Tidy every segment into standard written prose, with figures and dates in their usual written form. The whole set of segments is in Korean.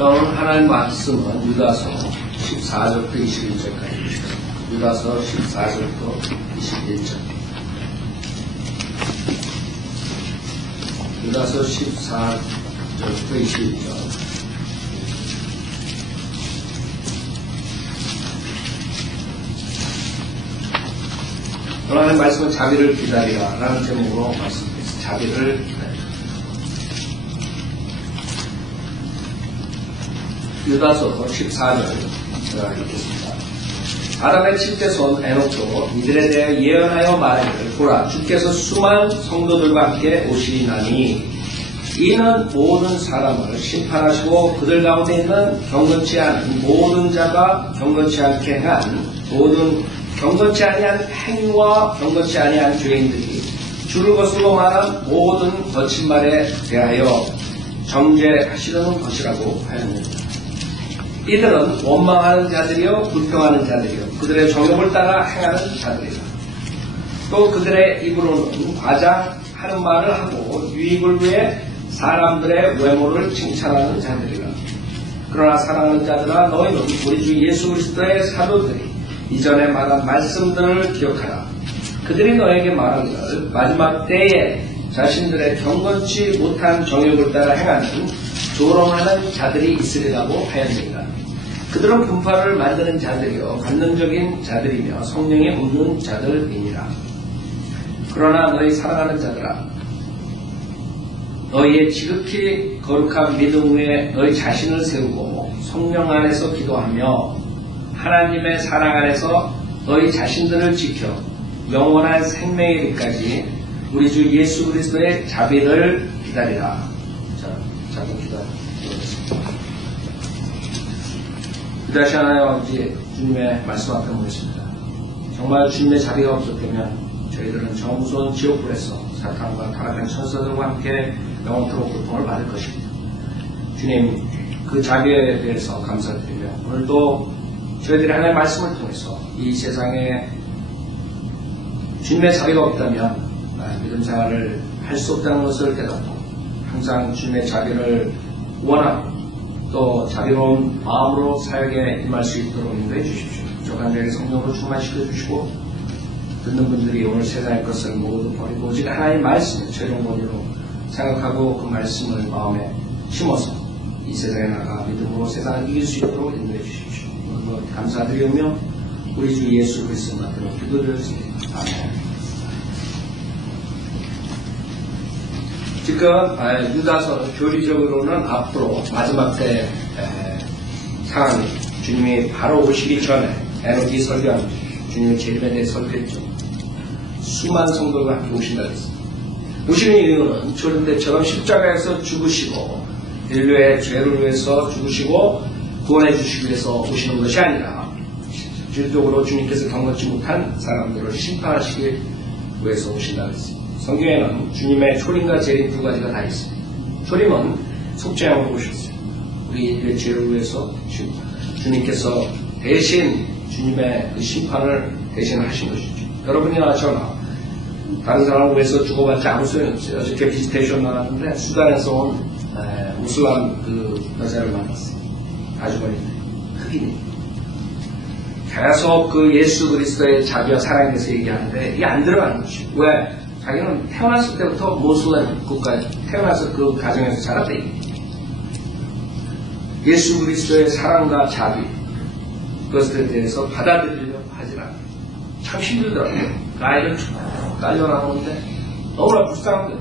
오늘 하나님 말씀은 유다서 14절부터 21절까지 유다서 14절부터 21절 유다서 14절부터 21절 오늘 하나님 말씀은 자비를 기다리라 라는 제목으로 말씀드렸습니다. 자비를 기다리라. 유다서 14절 제가 읽겠습니다. 아담의 7대 손 에녹도 이들에 대해 예언하여 말하기를 보라 주께서 수많은 성도들과 함께 오시리나니 이는 모든 사람을 심판하시고 그들 가운데 있는 경건치 않은 모든 자가 경건치 않게 한 모든 경건치 아니한 행위와 경건치 아니한 죄인들이 주를 거스르고 말한 모든 거친 말에 대하여 정죄하시려는 것이라고 하였느니라. 이들은 원망하는 자들이요 불평하는 자들이요 그들의 정욕을 따라 행하는 자들이라. 또 그들의 입으로는 과장하는 말을 하고 유익을 위해 사람들의 외모를 칭찬하는 자들이라. 그러나 사랑하는 자들아 너희는 우리 주 예수 그리스도의 사도들이 이전에 말한 말씀들을 기억하라. 그들이 너에게 말하기를 마지막 때에 자신들의 경건치 못한 정욕을 따라 행하는 조롱하는 자들이 있으리라고 하였느니라. 그들은 분파를 만드는 자들이요 관능적인 자들이며 성령이 없는 자들이니라. 그러나 너희 사랑하는 자들아 너희의 지극히 거룩한 믿음 위에 너희 자신을 세우고 성령 안에서 기도하며 하나님의 사랑 안에서 너희 자신들을 지켜 영원한 생명에 이르기까지 우리 주 예수 그리스도의 자비를 기다리라. 자, 잠깐 기도하겠습니다. 다시 하나의 아버지 주님의 말씀 앞에 모였습니다. 정말 주님의 자비가 없었다면 저희들은 저 무서운 지옥불에서 사탄과 타락한 천사들과 함께 영원토록 고통을 받을 것입니다. 주님 그 자비에 대해서 감사드리며 오늘도 저희들이 하나님의 말씀을 통해서 이 세상에 주님의 자비가 없다면 믿음 생활을 할 수 없다는 것을 깨닫고 항상 주님의 자비를 원하고 또 자비로운 마음으로 사역에 임할 수 있도록 인도해 주십시오. 부족한 자에게 성령으로 충만시켜 주시고 듣는 분들이 오늘 세상의 것을 모두 버리고 오직 하나님의 말씀을 최종 본으로 생각하고 그 말씀을 마음에 심어서 이 세상에 나가 믿음으로 세상을 이길 수 있도록 인도해 주십시오. 오늘 감사드리며 우리 주 예수 그리스도 이름으로 기도드렸습니다. 아멘. 지금 유다서 교리적으로는 앞으로 마지막 때 상황이 주님이 바로 오시기 전에 에녹이 설교한 주님의 재림에 대해 설교했죠. 수많은 성도가 함께 오신다고 했습니다. 오시는 이유는 저런 때처럼 십자가에서 죽으시고 인류의 죄를 위해서 죽으시고 구원해 주시기 위해서 오시는 것이 아니라 실질적으로 주님께서 경건치 못한 사람들을 심판하시기 위해서 오신다고 했습니다. 성경에는 주님의 초림과 재림 두 가지가 다 있습니다. 초림은 속죄함으로 오셨어요. 우리 인류의 죄를 위해서 주님께서 대신 주님의 그 심판을 대신하신 것이죠. 여러분이나 저나 다른 사람을 위해서 주고받지 아무 소용이 없어요. 어저께 비지테이션 나갔는데 수단에서 온 무슬람 그 여자를 만났어요. 아주머니인데 흑인이 계속 그 예수 그리스도의 자비와 사랑에 대해서 얘기하는데 이게 안 들어가는 것이죠. 왜? 자기는 태어났을 때부터 모슬렘 국가에 태어나서 그 가정에서 자랐대. 예수 그리스도의 사랑과 자비 그것에 대해서 받아들이려고 하질 않아요. 참 힘들더라고요. 그 아이를 쭉 딸려나오는데 너무나 불쌍한 거예요.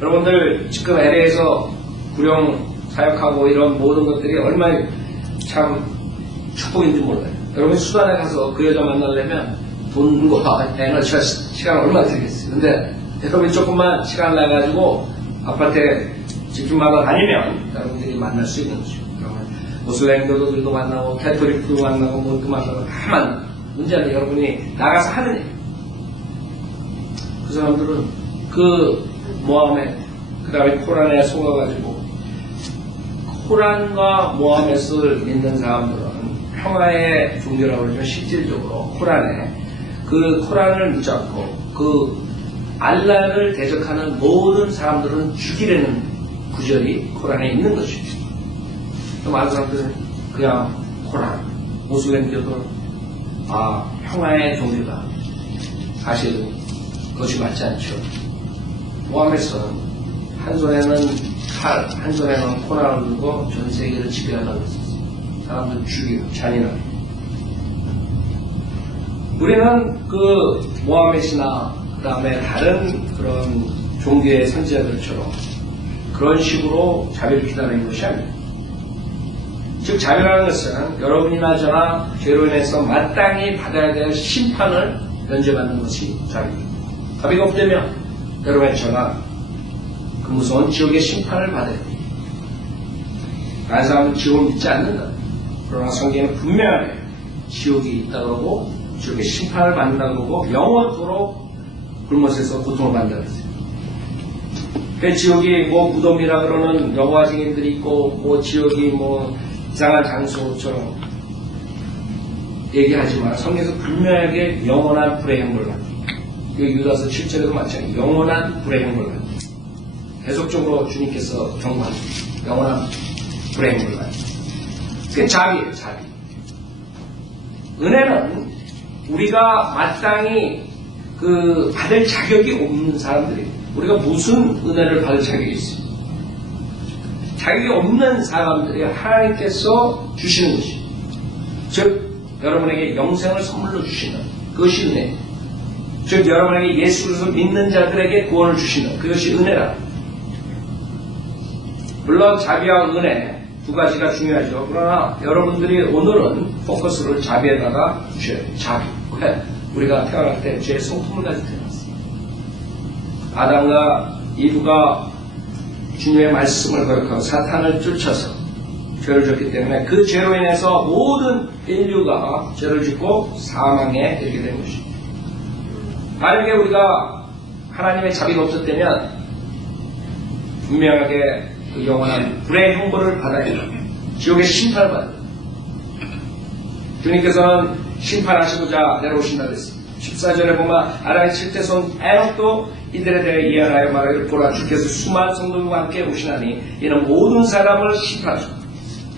여러분들 지금 LA에서 구령 사역하고 이런 모든 것들이 얼마나 참 축복인지 몰라요. 여러분 수단에 가서 그 여자 만나려면 돈과 에너지와 시간 얼마나 들겠어요. 근데 여러분이 조금만 시간 나가지고 아파트에 집집마다 다니면 여러분들이 만날 수 있는 거죠. 그러면 모슬렘교도들도 만나고 캐토릭도 만나고 뭐도 만나고 다 만나고 문제는 여러분이 나가서 하는 일. 그 사람들은 그 모함에 그 다음에 코란에 속아가지고 코란과 모하멧을 믿는 사람들은 평화의 종교라고 그러지만 실질적으로 코란에 그 코란을 붙잡고 그 알라를 대적하는 모든 사람들은 죽이려는 구절이 코란에 있는 것입니다. 또 많은 사람들은 그냥 코란, 모슬렘교도 평화의 종교다. 사실은 그것이 맞지 않죠. 모함에서는 한 손에는 칼, 한 손에는 코란을 들고 전 세계를 지배하려고 했었어요. 사람들 죽이고 잔인하게. 우리는 그 모하메드나 그 다음에 다른 그런 종교의 선지자들처럼 그런 식으로 자비를 기다리는 것이 아니에요. 즉 자비라는 것은 여러분이나 저나 죄로 인해서 마땅히 받아야 될 심판을 면제받는 것이 자비입니다. 자비가 없다면 여러분의 저나 그 무서운 지옥의 심판을 받아야 됩니다. 다른 사람은 지옥을 믿지 않는다. 그러나 성경에는 분명하게 지옥이 있다고 그러고 지옥의 심판을 받는다고 그러고 영원토록 불못에서 고통을 받는다고 했어요. 그 지옥이 뭐 무덤이라 그러는 여호와 증인들이 있고 뭐 지옥이 뭐 이상한 장소처럼 얘기하지만 성경에서 분명하게 영원한 불의 형벌을 받는다. 그 유다서 7절에도 마찬가지로 영원한 불의 형벌을 받는다. 계속적으로 주님께서 경고합니다. 영원한 불의 형벌을 받는다. 그게 자비예요, 자비. 은혜는 우리가 마땅히 그 받을 자격이 없는 사람들이에요. 우리가 무슨 은혜를 받을 자격이 있어요? 자격이 없는 사람들이 하나님께서 주시는 것이에요. 즉 여러분에게 영생을 선물로 주시는 그것이 은혜예요. 즉 여러분에게 예수 그리스도를 믿는 자들에게 구원을 주시는 그것이 은혜라. 물론 자비와 은혜 두 가지가 중요하죠. 그러나 여러분들이 오늘은 포커스를 자비에다가 주셔야 돼요. 자비. 왜? 우리가 태어날 때 죄의 성품을 가지고 태어났어요. 아담과 이브가 주님의 말씀을 거역하고 사탄을 쫓아서 죄를 졌기 때문에 그 죄로 인해서 모든 인류가 죄를 짓고 사망에 이르게 된 것입니다. 만약에 우리가 하나님의 자비가 없었다면 분명하게 그 영원한 불의 형벌을 받아야 됩니다. 지옥의 심판을 받아야 됩니다. 주님께서는 심판하시고자 내려오신다 그랬습니다. 14절에 보면 아람의 7대손 에녹도 이들에 대해 예언하여 말하기를 보라 주께서 수많은 성도들과 함께 오시나니 이는 모든 사람을 심판하시고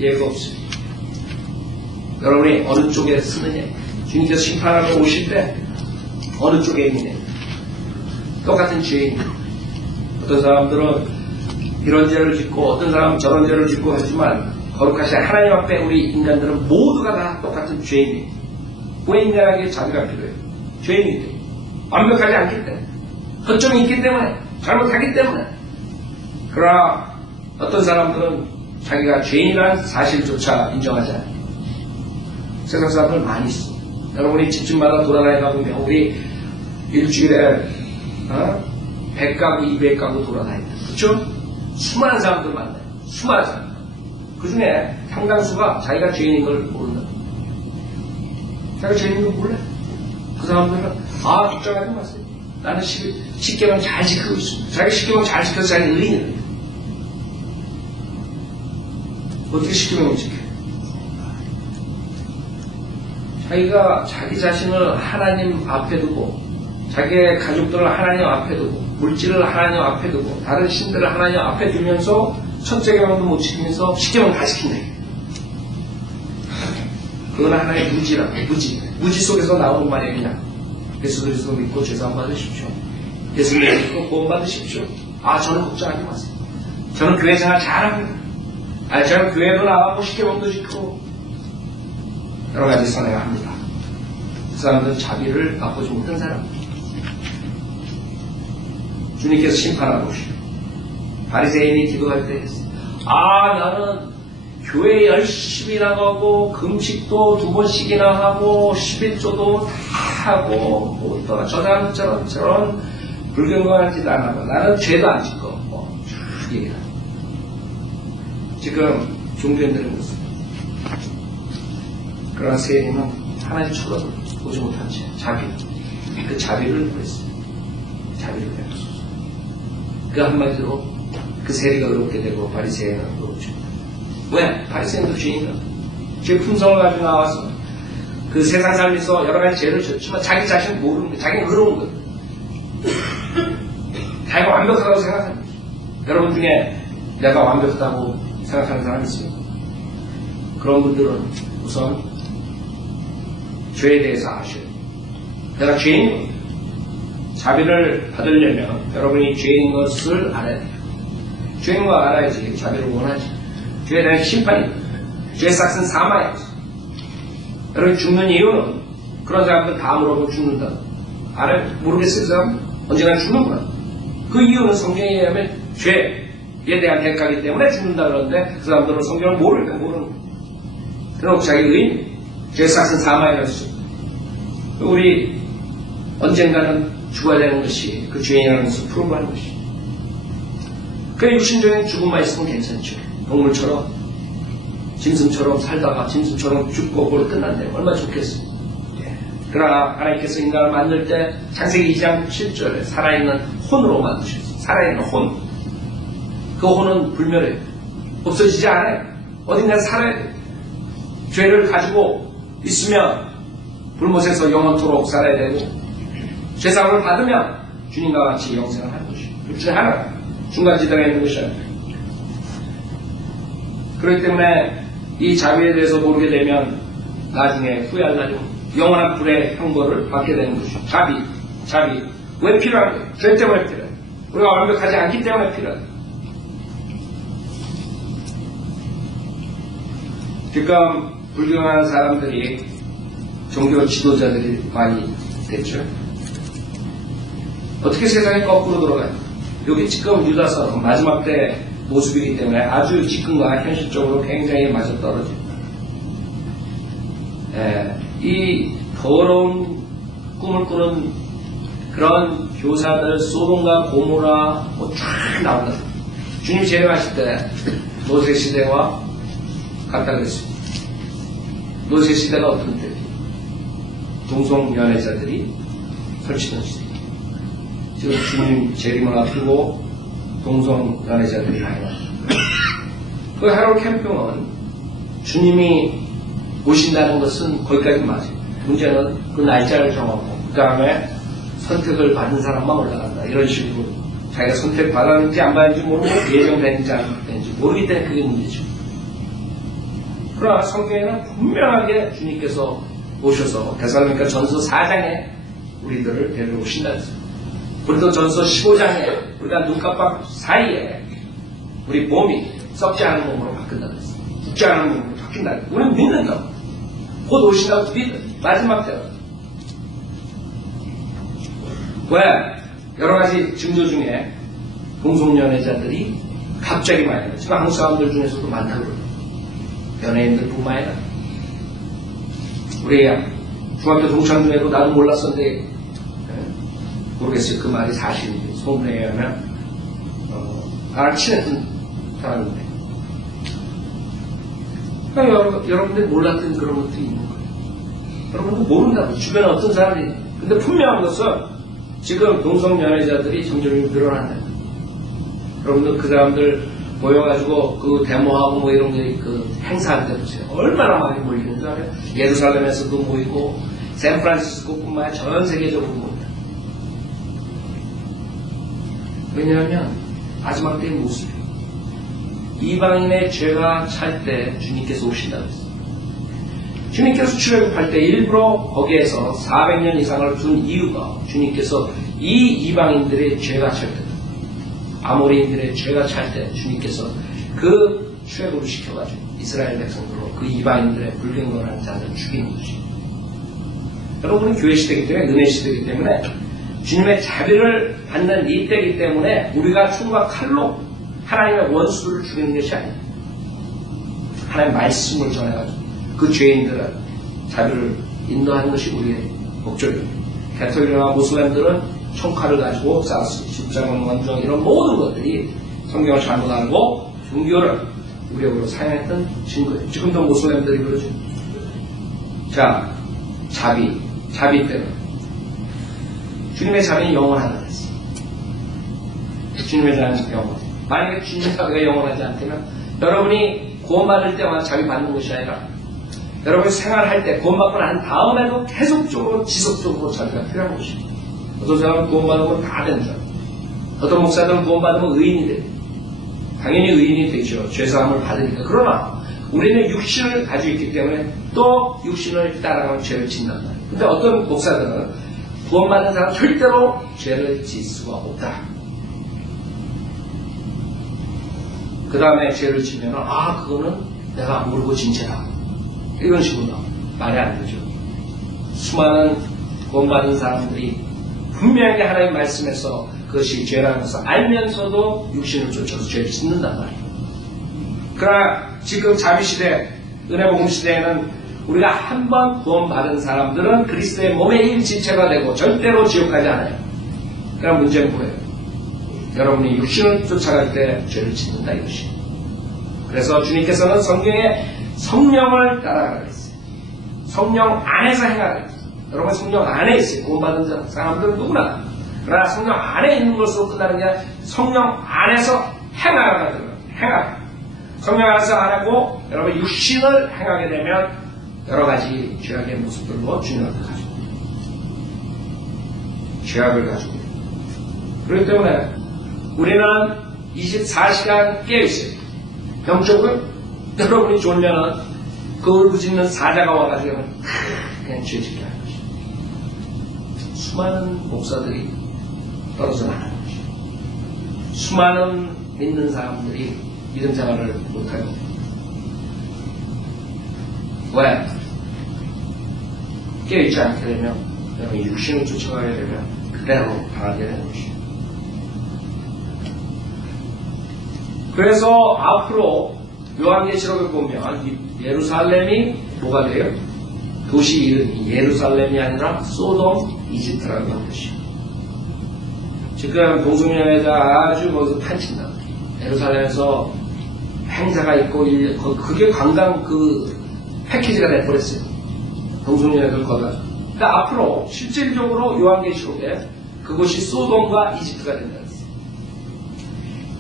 예가 없습니다. 여러분이 어느 쪽에 쓰느냐 주님께서 심판하러 오실 때 어느 쪽에 있느냐 똑같은 죄인입니다. 어떤 사람들은 이런 죄를 짓고 어떤 사람은 저런 죄를 짓고 하지만 거룩하신 하나님 앞에 우리 인간들은 모두가 다 똑같은 죄인이에요. 왜 인간에게 자비가 필요해요? 죄인이기 때문에 완벽하지 않기 때문에 허점이 있기 때문에 잘못하기 때문에. 그러나 어떤 사람들은 자기가 죄인이라는 사실조차 인정하지 않아요. 세상 사람들 많이 있어. 여러분이 집집마다 돌아다니다 보면 우리 일주일에 100가구 200가구 돌아다닌다. 그렇죠? 수많은 사람들 만나요. 수많은 사람. 그 중에 상당수가 자기가 죄인인 걸 모른다. 자기가 죄인인 걸 몰라요. 그 사람들은 걱정하지 마세요. 나는 10계명 잘 지키고 있습니다. 자기 10계명 잘 지켜서 자기 의인이에요. 어떻게 10계명을 지켜요? 자기가 자기 자신을 하나님 앞에 두고 자기의 가족들을 하나님 앞에 두고 물질을 하나님 앞에 두고 다른 신들을 하나님 앞에 두면서 첫째 계명도 못 지키면서 10계명 다 지킨다. 그건 하나의 무지라고. 무지 속에서 나오는 말이에요. 그냥 예수 그리스도 믿고 죄사함 받으십시오. 예수 믿고 구원 받으십시오. 저는 걱정하지 마세요. 저는 교회 생활 잘합니다. 저는 교회도 나가고 10계명도 지키고 여러 가지 선행을 합니다. 그 사람들은 자비를 맛보지 못한 사람입니다. 주님께서 심판하러 오시고 바리새인이 기도할 때 나는 교회 열심히 나가고 금식도 2번씩이나 하고 11조도 다 하고 또 저 사람 저런 불경건한 짓 안 하고 나는 죄도 안 짓고 쭉 얘기합니다. 지금 종교인들은 그렇습니다. 그러나 세인은 하나님 쳐다보지 못한 채 자비, 그 자비를 구했습니다. 자비를 베풀소서. 그 한마디로 그 세리가 의롭게 되고 바리새인은 의롭죠. 왜? 바리새인도 죄인이다. 죄 품성을 가지고 나와서 그 세상 삶에서 여러 가지 죄를 졌지만 자기 자신을 모르는 거예요. 자기는 의로운 거예요. 자기가 완벽하다고 생각합니다. 여러분 중에 내가 완벽하다고 생각하는 사람 있어요? 그런 분들은 우선 죄에 대해서 아셔야 돼요. 내가 죄인, 자비를 받으려면 여러분이 죄인 것을 알아야 돼요. 죄인 거 알아야지 자비를 원하지. 죄에 대한 심판이 있다. 죄의 싹은 사망이야. 여러분 죽는 이유는 그런 사람들 다 물어보면 죽는다. 알아요? 모르겠어요. 그 사람 언젠가 죽는구나. 그 이유는 성경에 의하면 죄에 대한 대가이기 때문에 죽는다 그러는데 그 사람들은 성경을 모르는 거야. 그럼 자기 의인, 죄의 싹은 사망이라고 했어. 우리 언젠가는 죽어야 되는 것이 그 죄인이라는 것을 풀어가는 것이. 그 육신적인 죽음만 있으면 괜찮죠. 동물처럼, 짐승처럼 살다가 짐승처럼 죽고 그걸 끝난다면 얼마나 좋겠어요. 그러나 하나님께서 인간을 만들 때 창세기 2장 7절에 살아있는 혼으로 만드셨어요. 살아있는 혼. 그 혼은 불멸해요. 없어지지 않아요. 어딘가 살아야 돼요. 죄를 가지고 있으면 불못에서 영원토록 살아야 되고 죄사함을 받으면 주님과 같이 영생을 하는 것이에요. 둘 중에 하나 중간지대가 있는 것이 아니에요. 그렇기 때문에 이 자비에 대해서 모르게 되면 나중에 후회할 날이 옵니다. 영원한 불의 형벌을 받게 되는 것이죠. 자비. 왜 필요한 거예요? 죄 때문에 필요해요. 우리가 완벽하지 않기 때문에 필요해요. 지금 불경한 사람들이 종교 지도자들이 많이 됐죠. 어떻게 세상이 거꾸로 돌아가요? 여기 지금 유다서 마지막 때 모습이기 때문에 아주 지금과 현실적으로 굉장히 맞아떨어집니다. 이 더러운 꿈을 꾸는 그런 교사들, 소돔과 고모라 쫙 나온다. 주님 재림하실 때 모세 시대와 같다 그랬습니다. 모세 시대가 어떤 때예요? 동성연애자들이 설치는 시대. 지금 주님 재림을 앞두고 동성연애자들이 많이 나옵니다. 그 하롤 캠핑은 주님이 오신다는 것은 거기까지 맞아요. 문제는 그 날짜를 정하고 그 다음에 선택을 받은 사람만 올라간다. 이런 식으로 자기가 선택받았는지 안 받았는지 모르고 예정됐는지 안 됐는지 모르기 때문에 그게 문제죠. 그러나 성경에는 분명하게 주님께서 오셔서 데살로니가 전서 4장에 우리들을 데려오신다 했습니다. 우리도 전서 15장에 우리가 눈깜빡 사이에 우리 몸이 썩지 않은 몸으로 바뀐다고 했습니다. 죽지 않은 몸으로 바뀐다. 우리는 믿는다. 곧 오신다고 믿어. 마지막 때가. 왜? 여러 가지 징조 중에 동성연애자들이 갑자기 많이 나요. 지금 한국 사람들 중에서도 많다고 그래요. 연예인들 뿐만 아니라. 우리 중학교 동창 중에도 나도 몰랐었는데 모르겠어요. 그 말이 사실인지 소문에 의하면 나랑 친했던 사람인데 여러분들 몰랐던 그런 것도 있는 거예요. 여러분들 모른다고. 주변에 어떤 사람이. 근데 분명한 것은 지금 동성연애자들이 점점 늘어난다. 여러분들 그 사람들 모여가지고 그 데모하고 뭐 이런 게 그 행사할 때 보세요. 얼마나 많이 모이는 줄 알아요? 예루살렘에서도 모이고 샌프란시스코뿐만 아니라 전 세계적으로 모입니다. 왜냐하면 마지막 때의 모습이에요. 이방인의 죄가 찰 때 주님께서 오신다고 했어요. 주님께서 출애굽할 때 일부러 거기에서 400년 이상을 둔 이유가 주님께서 이 이방인들의 죄가 찰 때, 아모리인들의 죄가 찰 때 주님께서 그 출애굽을 시켜가지고 이스라엘 백성으로 그 이방인들의 불경건하는 자를 죽이는 것이에요. 여러분은 교회 시대이기 때문에, 은혜 시대이기 때문에 주님의 자비를 받는 이 때이기 때문에 우리가 총과 칼로 하나님의 원수를 죽이는 것이 아니에요. 하나님의 말씀을 전해가지고 그 죄인들을 자비를 인도하는 것이 우리의 목적입니다. 가톨릭이나 모슬렘들은 총칼을 가지고 싸웠습니다. 십자군 원정 이런 모든 것들이 성경을 잘못 알고 종교를 우력으로 사용했던 증거예요. 지금도 모슬렘들이 그러죠. 자, 자비 때문에 주님의 자비는 영원하다 그랬어요. 주님의 자비는 영원. 만약에 주님의 자비가 영원하지 않다면 여러분이 구원받을 때만 자비 받는 것이 아니라 여러분이 생활할 때 구원받고 난 다음에도 계속적으로 지속적으로 자비가 필요한 것입니다. 어떤 사람은 구원받으면 다 되는 줄 알아요. 어떤 목사들은 구원받으면 의인이 돼요. 당연히 의인이 되죠. 죄사함을 받으니까. 그러나 우리는 육신을 가지고 있기 때문에 또 육신을 따라가면 죄를 짓는다. 근데 어떤 목사들은 구원받은 사람 절대로 죄를 지을 수가 없다. 그 다음에 죄를 지면 그거는 내가 모르고 진 죄다. 이런 식으로 말이 안 되죠. 수많은 구원받은 사람들이 분명히 하나님 말씀에서 그것이 죄라는 것을 알면서도 육신을 쫓아서 죄를 짓는단 말이에요. 그러나 지금 자유시대, 은혜복음 시대에는 우리가 한번 구원받은 사람들은 그리스도의 몸의 일지체가 되고 절대로 지옥 가지 않아요. 그럼 문제는 뭐예요? 여러분이 육신을 쫓아갈 때 죄를 짓는다 이것이에요. 그래서 주님께서는 성경에 성령을 따라가라 했어요. 성령 안에서 행하라 했어요. 여러분 성령 안에 있어요. 구원받은 사람들은 누구나. 그러나 성령 안에 있는 것으로 끝나는 게 아니라 성령 안에서 행하라. 행하라. 성령 안에서 안 하고 여러분 육신을 행하게 되면 여러 가지 죄악의 모습들로 주님 앞에 가지고 죄악을 가지고 그렇기 때문에 우리는 24시간 깨어있어요. 영적으로 여러분이 졸면은 그 울부짖는 사자가 와가지고 그냥 죄짓게 하는 것이죠. 수많은 목사들이 떨어져 나가는 것이죠. 수많은 믿는 사람들이 믿음 생활을 못하고 왜? 깨어있지 않게 되면 여러분 육신을 쫓아가게 되면 그대로 당하게 되는 것이죠. 그래서 앞으로 요한계시록을 보면 예루살렘이 뭐가 돼요? 도시 이름이 예루살렘이 아니라 소돔, 이집트라고 하는 것이요. 지금 동성연애자 아주 거기서 판친다. 예루살렘에서 행사가 있고 그게 관광 그 패키지가 돼버렸어요. 동성연애들 거다. 근데 앞으로 실질적으로 요한계시록에 그곳이 소돔과 이집트가 된다.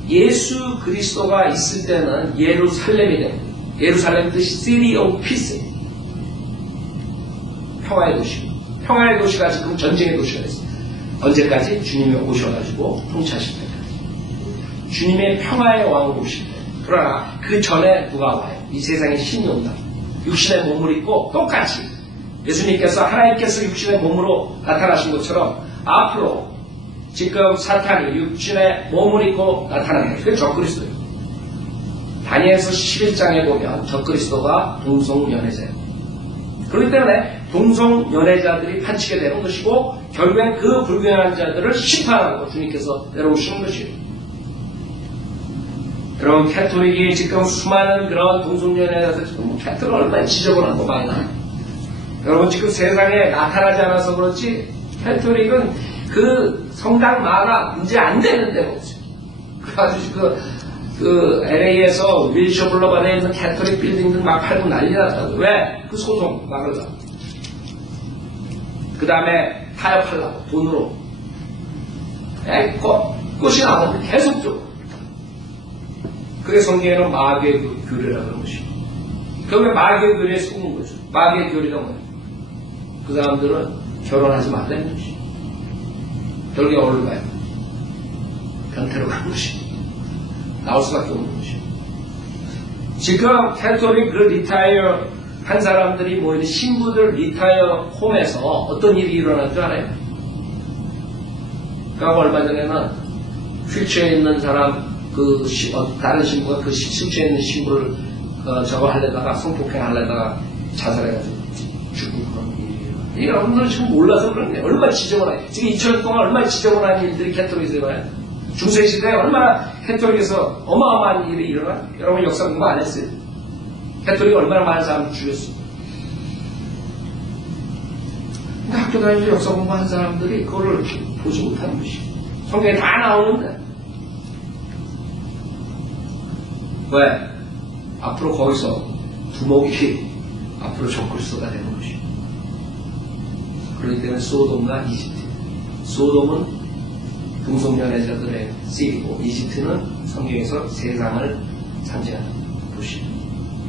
예수 그리스도가 있을 때는 예루살렘이 됩니다. 예루살렘 뜻이 City of Peace. 평화의 도시. 평화의 도시가 지금 전쟁의 도시가 됐어요. 언제까지? 주님이 오셔가지고 통치하실 때까지. 주님의 평화의 왕으로 오실 때. 그러나 그 전에 누가 와요? 이 세상에 신이 온다. 육신의 몸을 입고 똑같이 예수님께서 하나님께서 육신의 몸으로 나타나신 것처럼 앞으로 지금 사탄이 육신의 몸을 입고 나타나는 거예요. 그게 적그리스도예요. 다니엘서 11장에 보면 적그리스도가 동성연애자예요. 그렇기 때문에 동성연애자들이 판치게 되는 것이고 결국엔 그 불경한 자들을 심판하고 주님께서 내려오시는 것이에요. 여러분 캐톨릭이 지금 수많은 그런 동성연애자들 지금 캐톨릭 얼마나 지저분한 거 많이 여러분 지금 세상에 나타나지 않아서 그렇지 캐톨릭은 그 성당마다 문제 안 되는 데가 없어요. 그래가지고 그 LA에서 윌셔 블러바드에 있는 캐톨릭 빌딩들 막 팔고 난리 났다고. 왜? 그 소송 막으려고. 그 다음에 타협하려고 돈으로. 꽃이 나오는데 계속적으로. 그게 성경에는 마귀의 교리라고 하는 것이고. 그러면 마귀의 교리에 속는 거죠. 마귀의 교리가 뭐예요? 그 사람들은 결혼하지 말라는 것이죠. 결국에 어디로 가요? 변태로 가는 것이 나올 수밖에 없는 것이. 지금 캐톨릭 그 리타이어 한 사람들이 모이는 신부들 리타이어 홈에서 어떤 일이 일어난 줄 알아요? 그러니까 얼마 전에는 휠체어에 있는 사람 다른 신부가 그 휠체어에 있는 신부를 저거 하려다가 성폭행 하려다가 자살해가지고 죽고 그런 일이 여러분들은 지금 몰라서 그러네. 얼마나 지저분해. 지금 2000년 동안 얼마나 지저분한 일들이 캐톨릭에서 일어나요. 중세시대에 얼마나 캐톨릭에서 어마어마한 일이 일어나? 여러분 역사 공부 안 했어요? 캐톨릭이 얼마나 많은 사람을 죽였어. 근데 학교 다니면서 역사 공부한 사람들이 그걸 보지 못하는 것이. 성경에 다 나오는데. 왜? 앞으로 거기서 두목이 앞으로 적그리스도가 되는 것이. 그렇기 때문에 소돔과 이집트. 소돔은 동성연애자들의 시리고 이집트는 성경에서 세상을 상징하는 도시.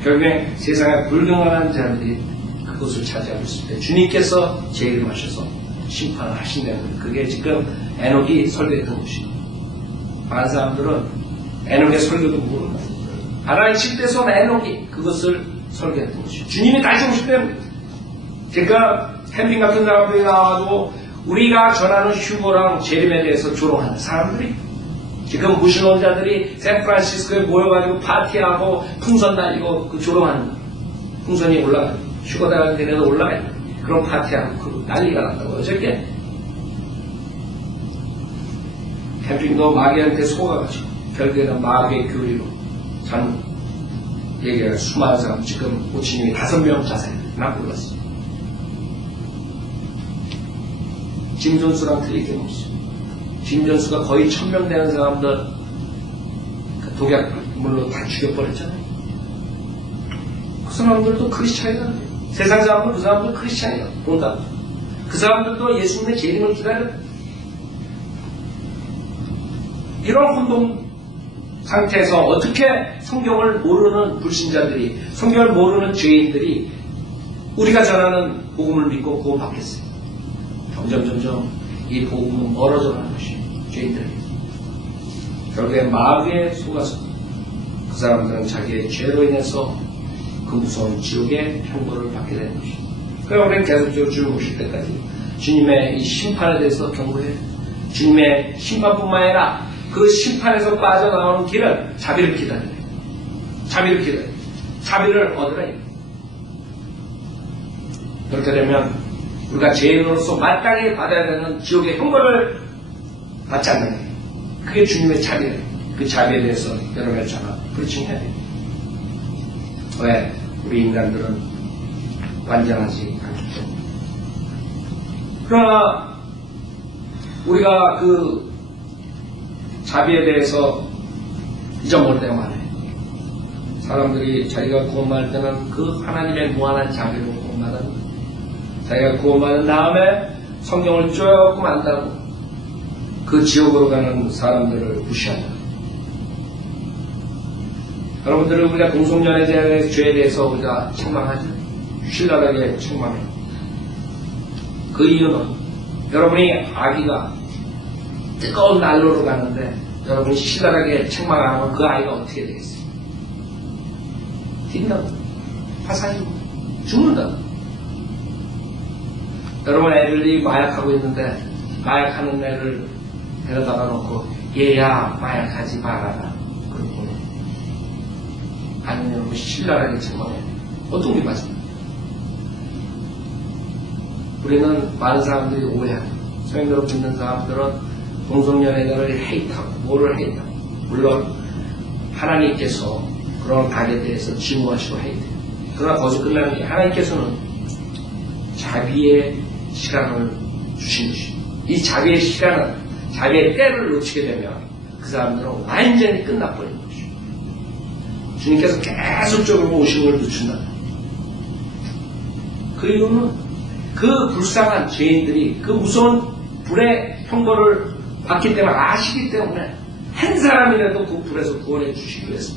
결국에 세상에 불경한 자들이 그것을 차지하고 있을 때 주님께서 재림하셔서 심판을 하신다는 그게 지금 에녹이 설교했던 것이에요. 많은 사람들은 에녹의 설교도 모른다. 하나님 7대 손 에녹이 그것을 설계했던 것이죠. 주님이 다시 오실 때는 그러니까 캠핑 같은 사람들이 나와도 우리가 전하는 휴거랑 재림에 대해서 조롱하는 사람들이 지금 무신론자들이 샌프란시스코에 모여가지고 파티하고 풍선 날리고 그 조롱하는 풍선이 올라가요. 휴거다가 되내도 올라가요. 그런 파티하고 그 난리가 났다고 어저께 캠핑도 마귀한테 속아가지고 결국에는 마귀의 교리로 잘못 얘기가 수많은 사람 지금 모치님이 5명 자살나 불렀어. 짐존수랑 틀릴 게 없어. 짐존수가 거의 1000명 되는 사람들 그 독약물로 다 죽여버렸잖아요. 그 사람들도 크리스찬이다. 세상 사람들 그 사람들 크리스찬이다. 본다. 그 사람들도 예수님의 재림을 기다려. 이런 혼돈 상태에서 어떻게 성경을 모르는 불신자들이, 성경을 모르는 죄인들이 우리가 전하는 복음을 믿고 구원받겠어요. 점점 이 복음은 멀어져 가는 것이에요. 죄인들이. 결국에 마귀에 속아서 그 사람들은 자기의 죄로 인해서 그 무서운 지옥의 형벌을 받게 되는 것이에요. 그래서 우리는 계속적으로 주님 오실 때까지 주님의 이 심판에 대해서 경고해요. 주님의 심판뿐만 아니라 그 심판에서 빠져나오는 길은 자비를 기다려요. 자비를 기다려요. 자비를 얻으라. 그렇게 되면 우리가 죄인으로서 마땅히 받아야 되는 지옥의 형벌을 받지 않는 거예요. 그게 주님의 자비예요. 그 자비에 대해서 여러 번 전하 프리칭해야 돼요. 왜? 우리 인간들은 완전하지 않기 때문에. 그러나 우리가 그 자비에 대해서 잊어먹을 때가 많아요. 사람들이 자기가 구원받을 때는 그 하나님의 무한한 자비로 구원받은 거예요. 자기가 구원받은 다음에 성경을 조금 안다고 그 지옥으로 가는 사람들을 무시한다. 여러분들은 우리가 동성연애 죄에 대해서 우리가 책망하죠. 신랄하게 책망해요. 그 이유는 여러분이 아기가 뜨거운 난로로 가는데 여러분이 신랄하게 책망 안 하면 그 아이가 어떻게 되겠어요? 뛴다고. 화상이고. 죽는다고. 여러분 애들이 마약하고 있는데 마약하는 애를 데려다가 놓고 얘야 마약하지 말아라. 그러고 아니면 뭐 신랄하게 책망해. 어떤 게 맞습니까? 우리는 많은 사람들이 오해하고 성경대로 믿는 사람들은 동성연애자를 헤이트하고 뭐를 헤이트하고 물론 하나님께서 그런 악에 대해서 증오하시고 헤이트해요. 그러나 거기서 끝나는 게 하나님께서는 자비의 시간을 주신 것이에요. 이 자비의 시간은 자비의 때를 놓치게 되면 그 사람들은 완전히 끝나버리는 것이에요. 주님께서 계속적으로 오신 걸 늦춘다. 그 이유는 그 불쌍한 죄인들이 그 무서운 불의 형벌을 받기 때문에 아시기 때문에 한 사람이라도 그 불에서 구원해 주시기 위해서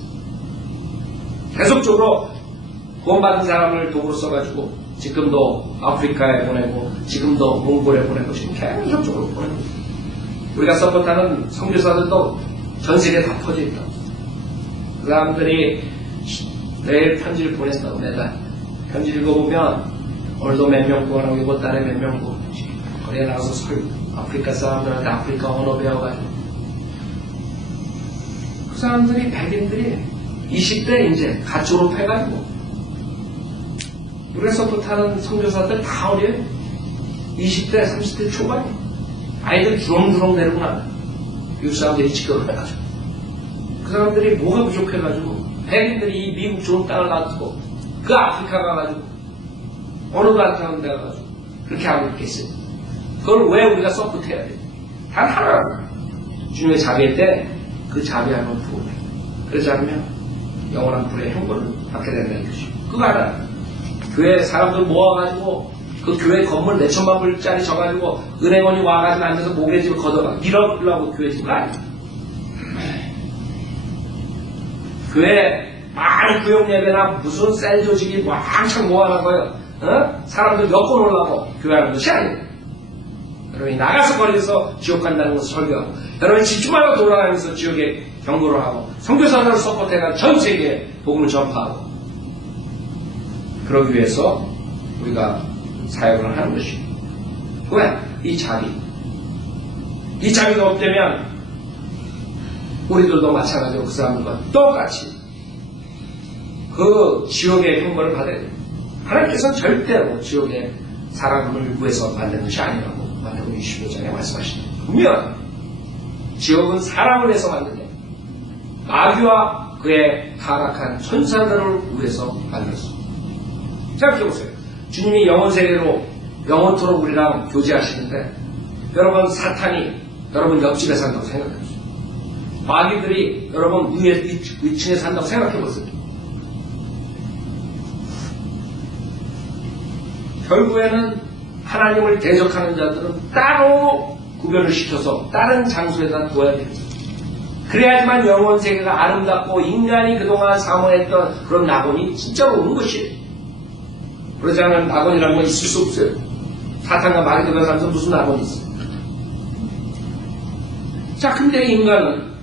계속적으로 구원받은 사람을 도구로 써가지고 지금도 아프리카에 보내고 지금도 몽골에 보내고 지금 계속적으로 보내고 우리가 서포트하는 선교사들도 전 세계에 다 퍼져 있다고. 그 사람들이 매일 편지를 보낸다고. 매달 편지 읽어보면 오늘도 몇 명 구원하고 이번 달에 몇 명 구원하고 거리에 나가서 설교 아프리카 사람들한테 아프리카 언어 배워가지고 그 사람들이 백인들이 20대 이제 갓 졸업해가지고 우리가 서포트하는 선교사들 다 어려요. 20대 30대 초반이에요. 아이들 주렁주렁 데리고 나가요. 미국 사람들이 직격을 해가지고 그 사람들이 뭐가 부족해가지고 백인들이 이 미국 좋은 땅을 놔두고 그 아프리카 가가지고 언어도 안 타는 데 가가지고 그렇게 하고 있겠어요. 그걸 왜 우리가 서포트해야 돼요? 단 하나 주님의 자비일 때 그 자비하면 부어요. 그러지 않으면 영원한 불의 형벌을 받게 된다는 것이죠. 그거 하나 교회 사람들 모아가지고 그 교회 건물 몇천만 불짜리 져가지고 은행원이 와가지고 앉아서 모래집을 걷어가 밀어보려고 교회 집을 아니에요. 교회 많은 구역예배나 무슨 셀 조직이 왕창 모아놔서요. 사람들 몇 번 오려고 교회하는 것이 아니에요. 여러분이 나가서 거리에서 지옥 간다는 것을 설교하고 여러분이 집중하고 돌아가면서 지옥에 경고를 하고 선교사들을 서포트해가 전 세계에 복음을 전파하고 그러기 위해서 우리가 사역을 하는 것입니다. 왜? 이 자비가 없다면 우리들도 마찬가지로 그 사람들과 똑같이 그 지옥의 형벌을 받아야 됩니다. 하나님께서는 절대로 지옥의 사람을 위해서 만든 것이 아니라고 마태복음 25장에 말씀하십니다. 분명 지옥은 사람을 위해서 만든 게 마귀와 그의 타락한 천사들을 위해서 만들었습니다. 생각해보세요. 주님이 영혼세계로 영원토록 우리랑 교제하시는데 여러분 사탄이 여러분 옆집에 산다고 생각해보세요. 마귀들이 여러분 위층에 산다고 생각해보세요. 결국에는 하나님을 대적하는 자들은 따로 구별을 시켜서 다른 장소에다 둬야 됩니다. 그래야지만 영혼세계가 아름답고 인간이 그동안 사모했던 그런 낙원이 진짜로 오는 것이에요. 그러지 않으면 낙원이라는 건 있을 수 없어요. 사탄과 마귀들과 사면서 무슨 낙원이 있어요. 자, 근데 인간은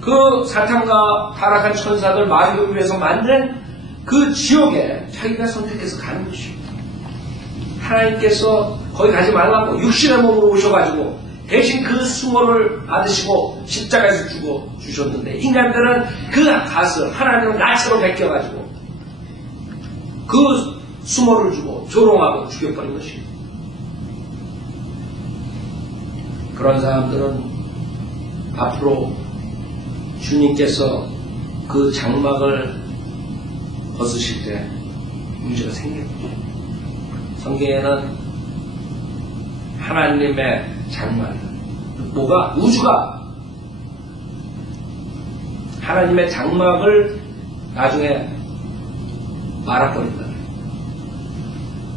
그 사탄과 타락한 천사들 마귀를 위해서 만든 그 지옥에 자기가 선택해서 가는 것이에요. 하나님께서 거기 가지 말라고 육신의 몸으로 오셔가지고 대신 그 수모를 받으시고 십자가에서 주셨는데 인간들은 그 갓을 하나님으로 나처럼 베껴가지고 그 수모를 주고 조롱하고 죽여버린 것입니다. 그런 사람들은 앞으로 주님께서 그 장막을 벗으실 때 문제가 생깁니다. 성경에는 하나님의 장막, 뭐가? 우주가 하나님의 장막을 나중에 말아버린다.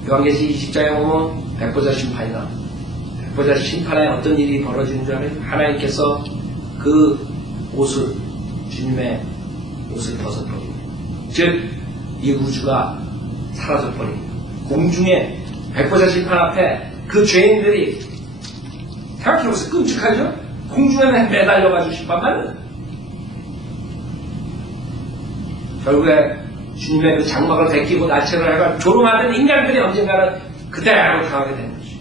요한계시록 20장에 보면 백보자 심판이 나옵니다. 백보자 심판에 어떤 일이 벌어지는 줄 알아요? 하나님께서 그 옷을, 주님의 옷을 벗어버립니다. 즉, 이 우주가 사라져버립니다. 공중에 백보자 심판 앞에 그 죄인들이 생각해보세요. 끔찍하죠? 공중에 매달려가지고 심판받는 결국에 주님의 그 장막을 베끼고 나체를 해가 조롱하던 인간들이 언젠가는 그대로 당하게 되는 것이죠.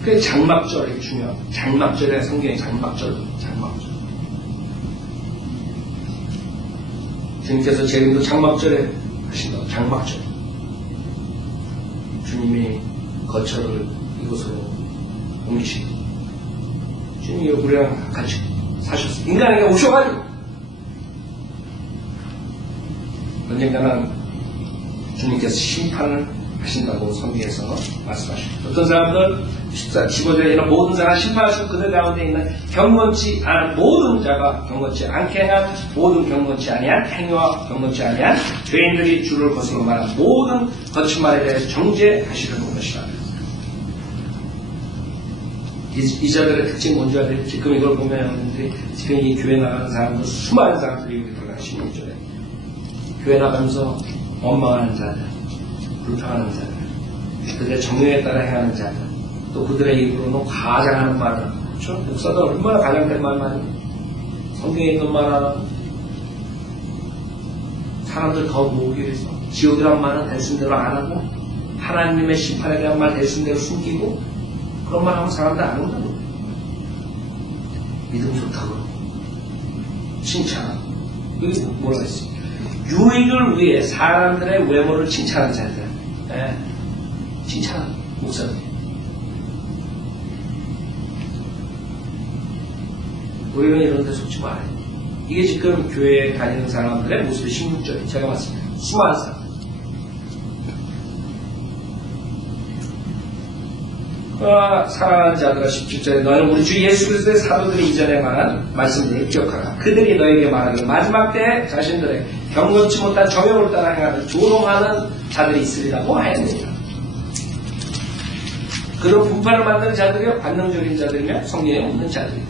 그게 장막절이 중요합니다. 장막절에 성경의 장막절. 주님께서 재림도 장막절에 하신다. 장막절. 주님이 거처를 이곳으로 옮기시고 주님이 우리랑 같이 사셨어요. 인간에게 오셔가지고 언젠가는 주님께서 심판을 하신다고 성경에서 말씀하십니다. 어떤 사람들 15절에 이런 모든 자가 심판하시고 그들 가운데 있는 경건치 않은 모든 자가 경건치 않게 한 모든 경건치 아니한 행위와 경건치 아니한 죄인들이 주를 거스러 말한 모든 거친 말에 대해서 정죄하시려는 것이라. 이 자들의 특징이 뭔지 알아요? 지금 이걸 보면 여러분들이 지금 이 교회 나가는 사람들 수많은 사람들이 여기 들어가는 16절에 교회 나가면서 원망하는 자들, 불평하는 자들, 그들의 정욕에 따라 행하는 자들, 또 그들의 입으로는 과장하는 말을, 그렇죠? 목사도 얼마나 과장된 말만 해요. 성경에 있는 말 하나 사람들 더 모으기 위해서 지옥이란 말은 대순대로 안 하고 하나님의 심판에 대한 말 대순대로 숨기고 그런 말 하면 사람들 안 온다고. 믿음 좋다고 칭찬하고 여기 뭐라 했어요? 유익을 위해 사람들의 외모를 칭찬하는 자들, 네. 칭찬하는 목사들. 우리는 이런 데 속지 말아요. 이게 지금 교회에 다니는 사람들의 모습의 16절. 제가 봤습니다. 수많은 사람. 사랑하는 자들아 17절에 너는 우리 주 예수 그리스도의 사도들이 이전에 말한 말씀들을 기억하라. 그들이 너에게 말하기를 마지막 때에 자신들의 경건치 못한 정욕을 따라 행하는 조롱하는 자들이 있으리라고 하였느니라. 그런 분파를 만드는 자들이 관능적인 자들이며 성령에 없는 자들이다.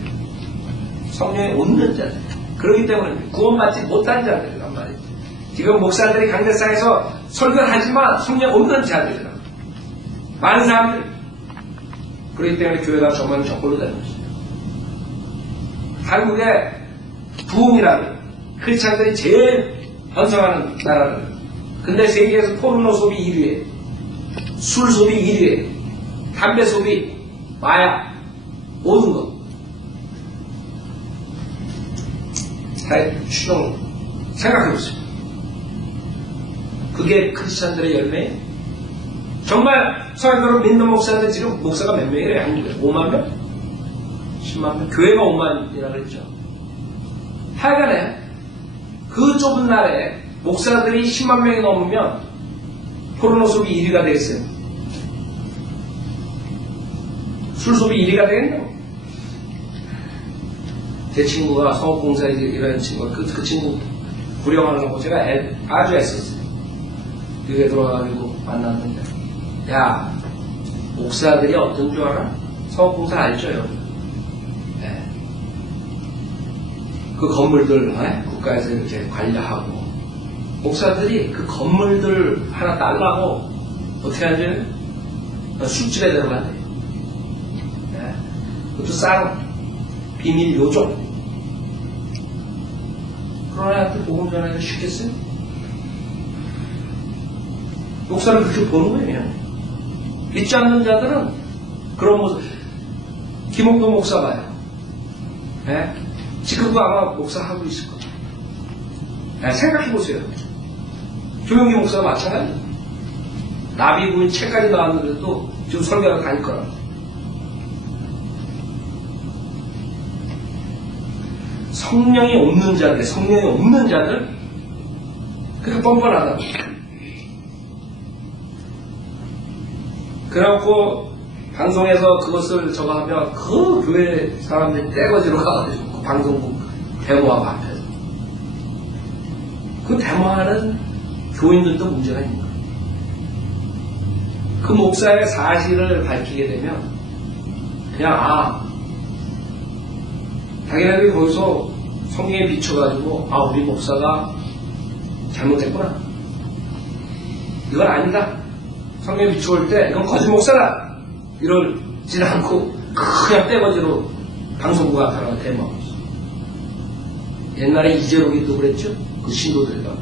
성령에 없는 자들. 그렇기 때문에 구원받지 못한 자들이란 말이죠. 지금 목사들이 강대상에서 설교를 하지만 성령 없는 자들이다. 많은 사람들. 그렇기 때문에 교회가 정말 저꼴로 되는 것입니다. 한국의 부흥이라는 크리스찬들이 제일 번성하는 나라는 근데 세계에서 포르노 소비 1위에 술 소비 1위에 담배 소비 마약 모든 것 추정 생각해보세요. 그게 크리스찬들의 열매예요. 정말 성악으로 믿는 목사들 지금 목사가 몇 명이래요? 한국에 5만 명? 10만 명? 교회가 5만이라고 그랬죠. 하여간에 그 좁은 날에 목사들이 10만 명이 넘으면 포르노 소비 1위가 되겠어요. 술 소비 1위가 되겠네요. 제 친구가 성업공사에 일하는 친구가 그 친구 구령하려고 제가 아주 애썼어요. 교회 들어와가지고 만났는데 야 목사들이 어떤 줄 알아? 성업공사 알죠? 네. 그 건물들 국가에서 이렇게 관리하고 목사들이 그 건물들 하나 딸라고 어떻게 하죠? 술집에 들어간대요. 네. 그것도 싼 비밀 요종. 그런 애한테 복음 전하기가 쉽겠어요? 목사를 그렇게 보는 거예요. 믿지 않는 자들은 그런 모습. 김옥도 목사 봐요. 네? 지금도 아마 목사하고 있을 거예요. 네, 생각해보세요. 조용기 목사가 마찬가지예요. 나비부인 책까지 나왔는데도 지금 설교하러 다닐 거라고. 성령이 없는 자들, 그렇게 뻔뻔하다. 그래갖고, 방송에서 그것을 저거 하면, 그 교회 사람들이 떼거지로 가가지고, 그 방송국 데모하고 앞에서. 그 데모하는 교인들도 문제가 있는 거예요. 그 목사의 사실을 밝히게 되면, 그냥, 당연히 거기서 성경에 비춰가지고 우리 목사가 잘못했구나. 이건 아니다. 성경에 비춰올 때 이건 거짓 목사다. 이러지 않고 그냥 떼거지로 방송국 앞에 대모하고 있어. 옛날에 이재록이도 그랬죠. 그 신도들과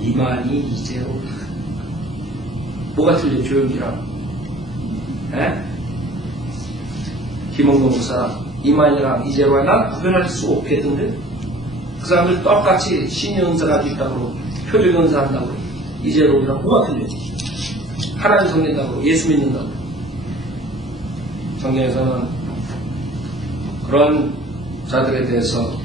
이만희, 이재록 뭐가 틀려? 조용히랑 김홍동 목사랑 이만희랑 이재로랑 난 구별할 수 없겠던데? 그 사람들 똑같이 신연사 가지고 있다고 표적연사 한다고 이재로랑 뭐가 틀려? 하나님 섬긴다고 예수 믿는다고. 성경에서는 그런 자들에 대해서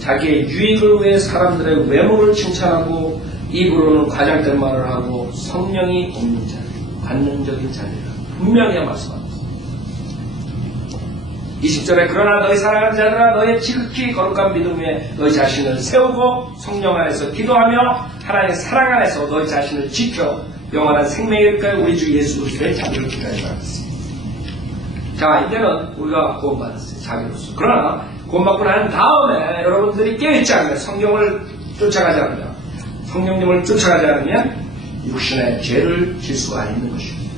자기의 유익을 위해 사람들의 외모를 칭찬하고 입으로는 과장된 말을 하고 성령이 없는 자, 관능적인 자들이라 분명히 말씀합니다. 20절에 그러나 너희 사랑하는 자들아 너희 지극히 거룩한 믿음 위에 너희 자신을 세우고 성령 안에서 기도하며 하나님의 사랑 안에서 너희 자신을 지켜 영원한 생명에 이르까지 우리 주 예수 그리스도의 자비를 기다리지 말았습니다. 자, 이제는 우리가 구원받았어요. 자비로서. 그러나 구원받고 난 다음에 여러분들이 깨어있지 않으면 성경을 쫓아가지 않으면 성령님을 쫓아가지 않으면 육신의 죄를 질 수가 있는 것입니다.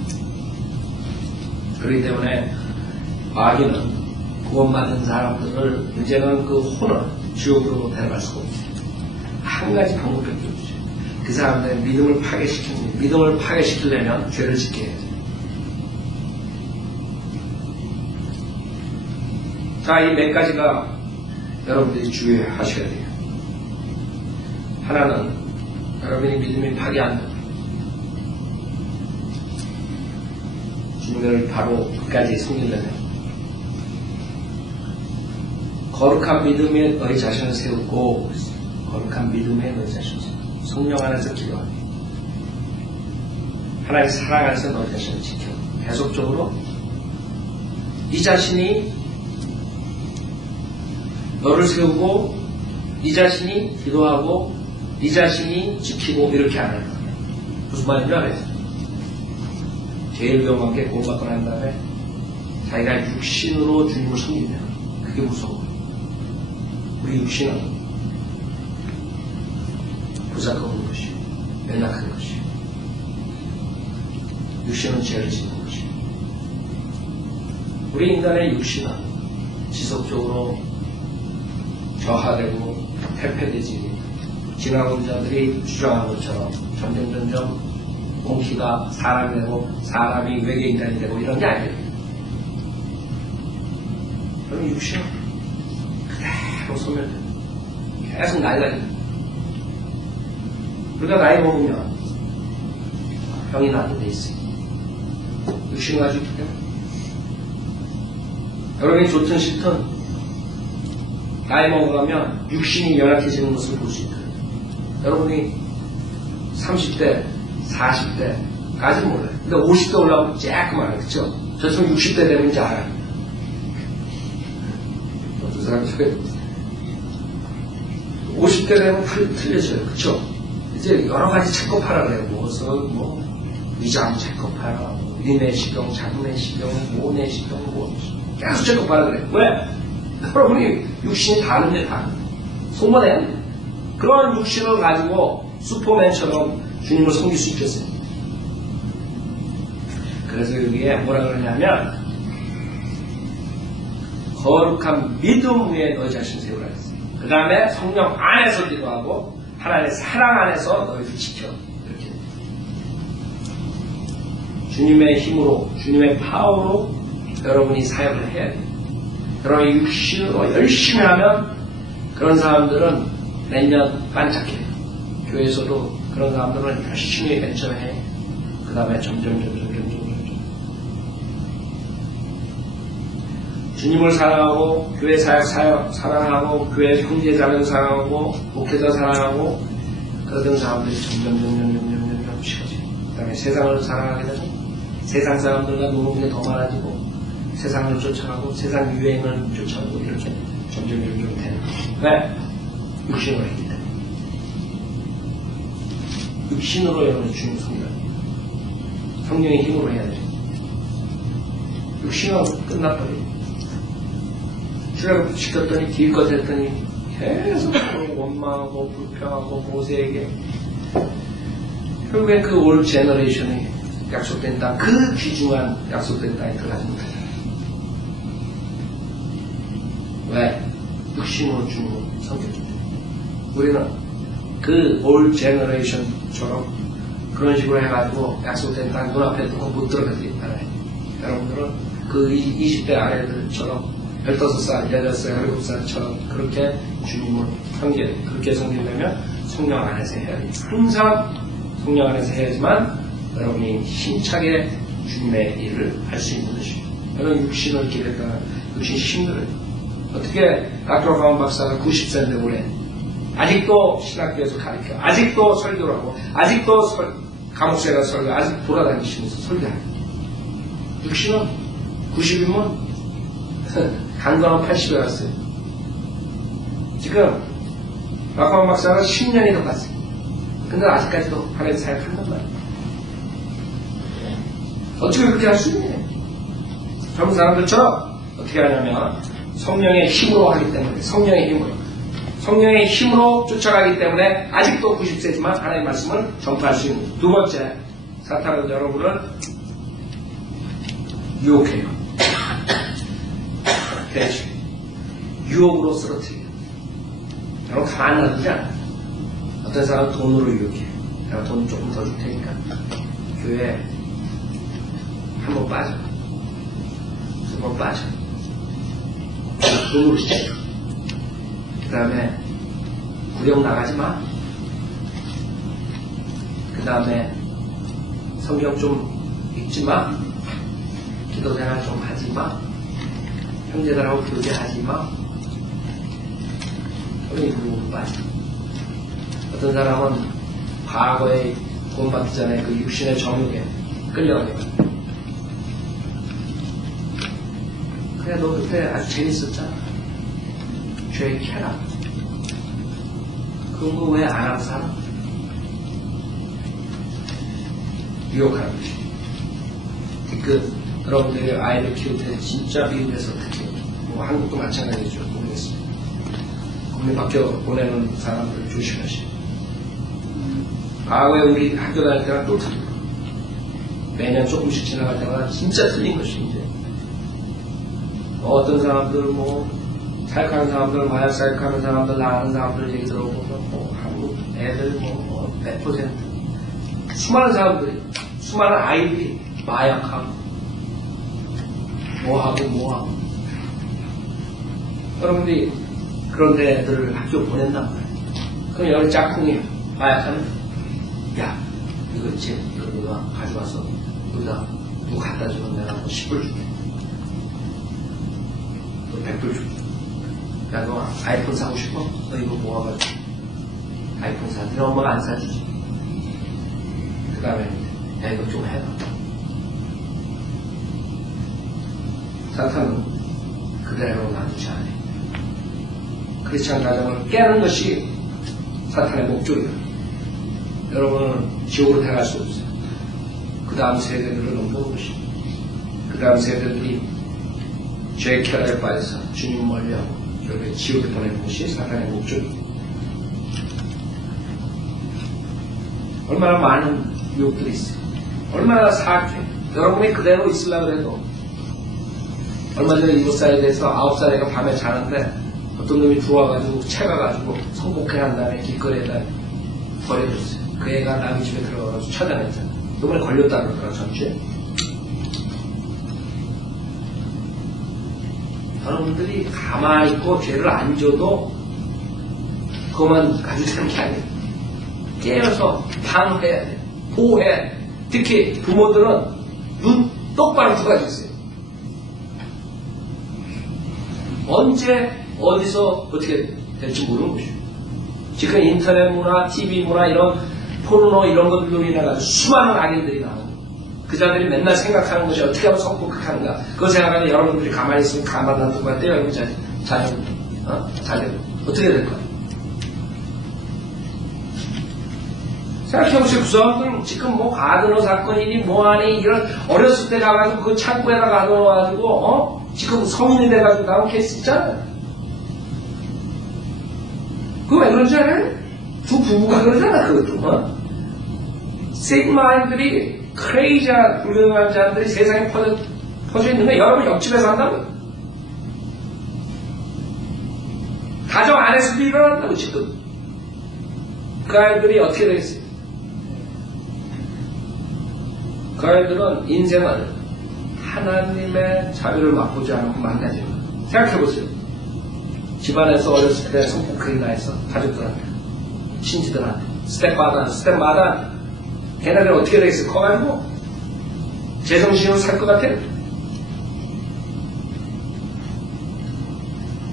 그렇기 때문에 마귀는 구원받은 사람들을 이제는 그 혼을 지옥으로 데려갈 수가 없습니다. 한 가지 방법밖에 없죠. 그 사람들의 믿음을 파괴시킵니다. 믿음을 파괴시키려면 죄를 짓게 해야죠. 자, 이 몇 가지가 여러분들이 주의하셔야 돼요. 하나는 여러분이 믿음이 파괴 안 됩니다. 주님을 바로 끝까지 섬기려면 거룩한 믿음에 너희 자신을 세우고 거룩한 믿음에 너희 자신을 세우고 성령 안에서 기도합니다. 하나님 사랑 안에서 너희 자신을 지켜 계속적으로 이 자신이 너를 세우고 이 자신이 기도하고 이 자신이 지키고 이렇게 안 하는 거예요. 무슨 말인지 알아요? 제일 위험한 게 구원받고 난 다음에 자기가 육신으로 주님을 섬기면 그게 무서워요. 우리 육신은 부작한 것이요, 연약한 것이요, 육신은 죄를 짓는 것이요. 우리 인간의 육신은 지속적으로 저하되고 퇴폐되지 진화론자들이 주장한 것처럼 점점 몽키가 사람이 되고 사람이 외계인간이 되고 이런 게 아니에요. 그럼 육신은 그대로 소멸돼요. 계속 날라요. 우리가 나이 먹으면 병이 나게 돼 있어요. 육신을 가지고 있기 때문에. 여러분이 좋든 싫든 나이 먹어가면 육신이 연약해지는 것을 볼 수 있거든요. 여러분이 30대, 40대까지는 몰라요. 근데 50대 올라오면 쬐끔하네, 그쵸? 저 친구 60대 되면 이제 알아요. 어떤 사람이 저게 50대 되면 틀려져요, 그쵸? 이제 여러 가지 체크업하라 그래요. 위장 체크업하라, 위내시경, 장내시경, 모내시경, 계속 체크업하라 그래요. 왜? 여러분이 육신이 다른데 다. 소문해야 돼. 그런 육신을 가지고 슈퍼맨처럼 주님을 섬길 수 있겠어요. 그래서 여기에 뭐라 그러냐면 거룩한 믿음 위에 너희 자신 세우라 했어요. 그 다음에 성령 안에서 기도하고 하나님의 사랑 안에서 너희를 지켜. 이렇게 주님의 힘으로 주님의 파워로 여러분이 사역을 해야 돼요. 여러분이 육신으로 열심히 하면 그런 사람들은 내년 반짝해요. 교회에서도 그런 사람들은 열심히 멘처해. 그 다음에 점점 주님을 사랑하고 교회 사역 사랑하고 교회 형제자매를 사랑하고 목회자 사랑하고 그러던 사람들이 점점 식어져요. 그 다음에 세상을 사랑하게 되고 세상 사람들과 노는 게 더 많아지고 세상을 쫓아가고 세상 유행을 쫓아가고 이렇게 점점 되는 거예요. 왜? 육신으로 했기 때문에. 육신으로 여러분이 주님 섬겨요. 성령의 힘으로 해야 돼요. 육신은 끝나버려요. 출애굽 시켰더니 기껏 했더니 계속 원망하고 불평하고 모세에게 결국엔 그 올 제너레이션이 약속된 땅, 그 귀중한 약속된 땅에 들어가지 못하죠. 왜? 육신으로 주님을 섬겼기 때문에. 우리는 그 올 제너레이션처럼 그런 식으로 해가지고 약속된 땅 눈앞에 두고 못 들어가지 않아요. 여러분들은 그 20대 아래들처럼 15살, 16살, 17살처럼 그렇게 주님을 그렇게 섬기려면 성령 안에서 해야 돼요. 항상 성령 안에서 해야지만 여러분이 힘차게 주님의 일을 할 수 있는 것입니다. 여러분 육신을 기르다가 육신이 힘들어요. 어떻게 닥터 가운 박사가 90세인데 올해 아직도 신학교에서 가르쳐, 아직도 설교를 하고, 아직도 감옥에 가서 설교, 아직 돌아다니시면서 설교하고. 육신은 90이면 강건한 80에 갔어요. 지금 닥터 박사가 10년이 더 갔어요. 근데 아직까지도 하나님 사역한단 말이에요. 어떻게 그렇게 할 수 있냐? 젊은 사람들처럼 어떻게 하냐면 성령의 힘으로 하기 때문에 성령의 힘으로 쫓아가기 때문에 아직도 90세지만 하나님의 말씀을 전파할 수 있는. 두 번째, 사탄은 여러분을 유혹해요. 그렇죠. 유혹으로 쓰러뜨려요. 여러분 가만 놔두지 않아요. 어떤 사람은 돈으로 유혹해요. 내가 돈 조금 더 줄 테니까 교회에 한번 빠져. 두 번 빠져. 돈으로 시작해. 그 다음에 구령 나가지 마. 그 다음에 성경 좀 읽지 마. 기도 생활 좀 하지 마. 형제들하고 교제하지 마. 그러니 그러고 빠져. 어떤 사람은 과거에 구원받기 전에 그 육신의 정욕에 끌려가게 돼요. 그래, 너 그때 아주 재밌었잖아. 죄의 쾌락. 그런 거 왜 안 하고 살아? 유혹하는 것이. 그, 여러분들이 아이를 키울 때 진짜 미국에서 특히, 한국도 마찬가지죠. 모르겠어요. 국내 밖에 보내는 사람들 조심하시고. 과거에 우리 학교 다닐 때랑 또 틀리고. 매년 조금씩 지나갈 때마다 진짜 틀린 것이 이제. 어떤 사람들 사역하는 사람들, 마약 사역하는 사람들, 나가는 사람들 얘기 들어보면 한국 애들 100% 수많은 사람들이, 수많은 아이들이 마약하고 뭐하고 여러분들이 그런 애들을 학교 보낸단 말이에요. 그럼 여기 짝꿍이 마약하면 야 이거 있지? 이거 네가 가져와서 여기다 누구 갖다 주면 내가 10불 줄게. 너 100불 줄게. 야, 너 아이폰 사고 싶어? 너 이거 모아가지고 아이폰 사. 네 엄마가 안 사주지. 그 다음에 야 이거 좀 해라. 사탄은 그대로 놔두지 않아요. 크리스찬 가정을 깨는 것이 사탄의 목적이에요. 여러분은 지옥으로 들어갈 수 없어요. 그 다음 세대들을 넘보는 것입니다. 그 다음 세대들이 죄의 쾌락에 빠져서 주님 멀리하고 결국에 지옥에 보내는 것이 사탄의 목적입니다. 얼마나 많은 유혹들이 있어요. 얼마나 사악해. 여러분이 그대로 있으려고 해도 얼마 전에 7살에 대해서 9살애가 밤에 자는데 어떤 놈이 들어와가지고 채가가지고 성폭행 한 다음에 길거리에다 버려줬어요. 그 애가 남의 집에 들어가서 차단했잖아요. 이번에 걸렸다 그러더라, 전주에. 여러분들이 가만히 있고 죄를 안 져도 그것만 가지고 되는 게 아니에요. 깨어서 방어해야 돼. 보호해야 돼. 특히 부모들은 눈 똑바로 두 가지 있어요. 언제 어디서 어떻게 될지 모르는 것이죠. 지금 인터넷 문화, TV 문화 이런 포르노 이런 것들로 인해가지고 수많은 악인들이 나오고 그 자들이 맨날 생각하는 것이 어떻게 하면 성폭행하는가. 그거 생각하면 여러분들이 가만히 있으면 가만 놔두고 떼어내고 자녀 어떻게 될 거야. 생각해보세요. 그 사람들은 지금 가드너 사건이니 뭐하니 이런 어렸을 때 가가지고 그 창고에다 가둬놔가지고 지금 성인이 돼가지고 나온 케이스 있잖아요. 그거 왜 그런 줄 알아요? 두 부부가 그러잖아, 그것도. 세이마인들이 크레이지한 불경한 자들이 세상에 퍼져 있는 거 여러분 옆집에서 한다고. 가정 안에서도 일어난다고 지금. 그 아이들이 어떻게 되겠어요? 그 아이들은 인생을 하나님의 자비를 맛보지 않고 망가지는 거예요. 생각해보세요. 집안에서 어렸을 때 성폭행이나 해서 가족들한테, 친지들한테, 스텝마다 걔네들 어떻게 되겠어요? 커가지고 제정신으로 살 것 같아요?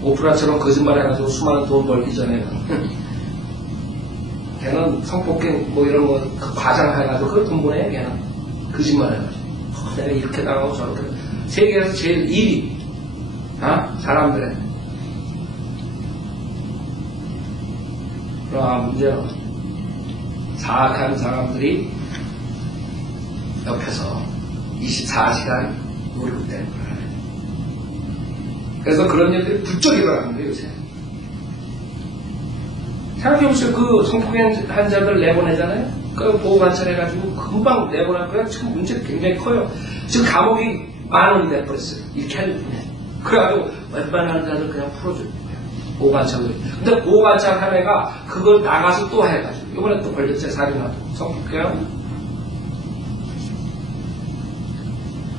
오프라처럼 거짓말 해가지고 수많은 돈 벌기 전에 걔는 성폭행 이런 거 과장해가지고 그걸 돈 보내. 걔는 거짓말 해가지고 내가 이렇게 당하고 저렇게. 세계에서 제일 1위 사람들의. 그럼 문제는 사악한 사람들이 옆에서 24시간 노리고 있다는 거예요. 그래서 그런 일들이 부쩍 일어나는 거예요, 요새. 생각해보세요. 그 성폭행 환자들 내보내잖아요? 그 보호관찰해가지고 금방 내보낼 거예요. 지금 문제가 굉장히 커요. 지금 감옥이 10,000원이 돼버렸어요. 이렇게 하는 분에. 그래가지고 웬만한 자들 그냥 풀어줘요. 보호관찰로. 근데 보호관찰 한 애가 그걸 나가서 또 해가지고 이번에 또 걸렸지. 살인하고 성폭행.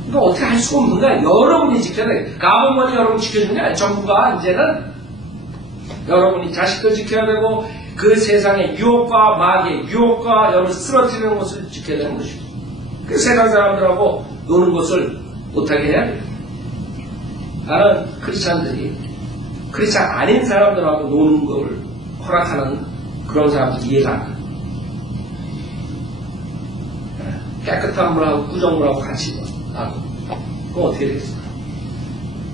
이거 어떻게 할 수가 없는 거야. 여러분이 지켜야 돼. 감옥만이 여러분 지켜주는 게 아니라 정부가 이제는 여러분이 자식도 지켜야 되고 그 세상의 유혹과 마귀의 유혹과 여러분 쓰러뜨리는 것을 지켜야 되는 것이고 그 세상 사람들하고 노는 것을 못하게 해야 돼. 나는 크리스찬들이 크리스찬 아닌 사람들하고 노는 걸 허락하는 그런 사람들 이해가 안 돼. 깨끗한 물하고 꾸정물하고 같이 나고 그럼 어떻게 되겠어?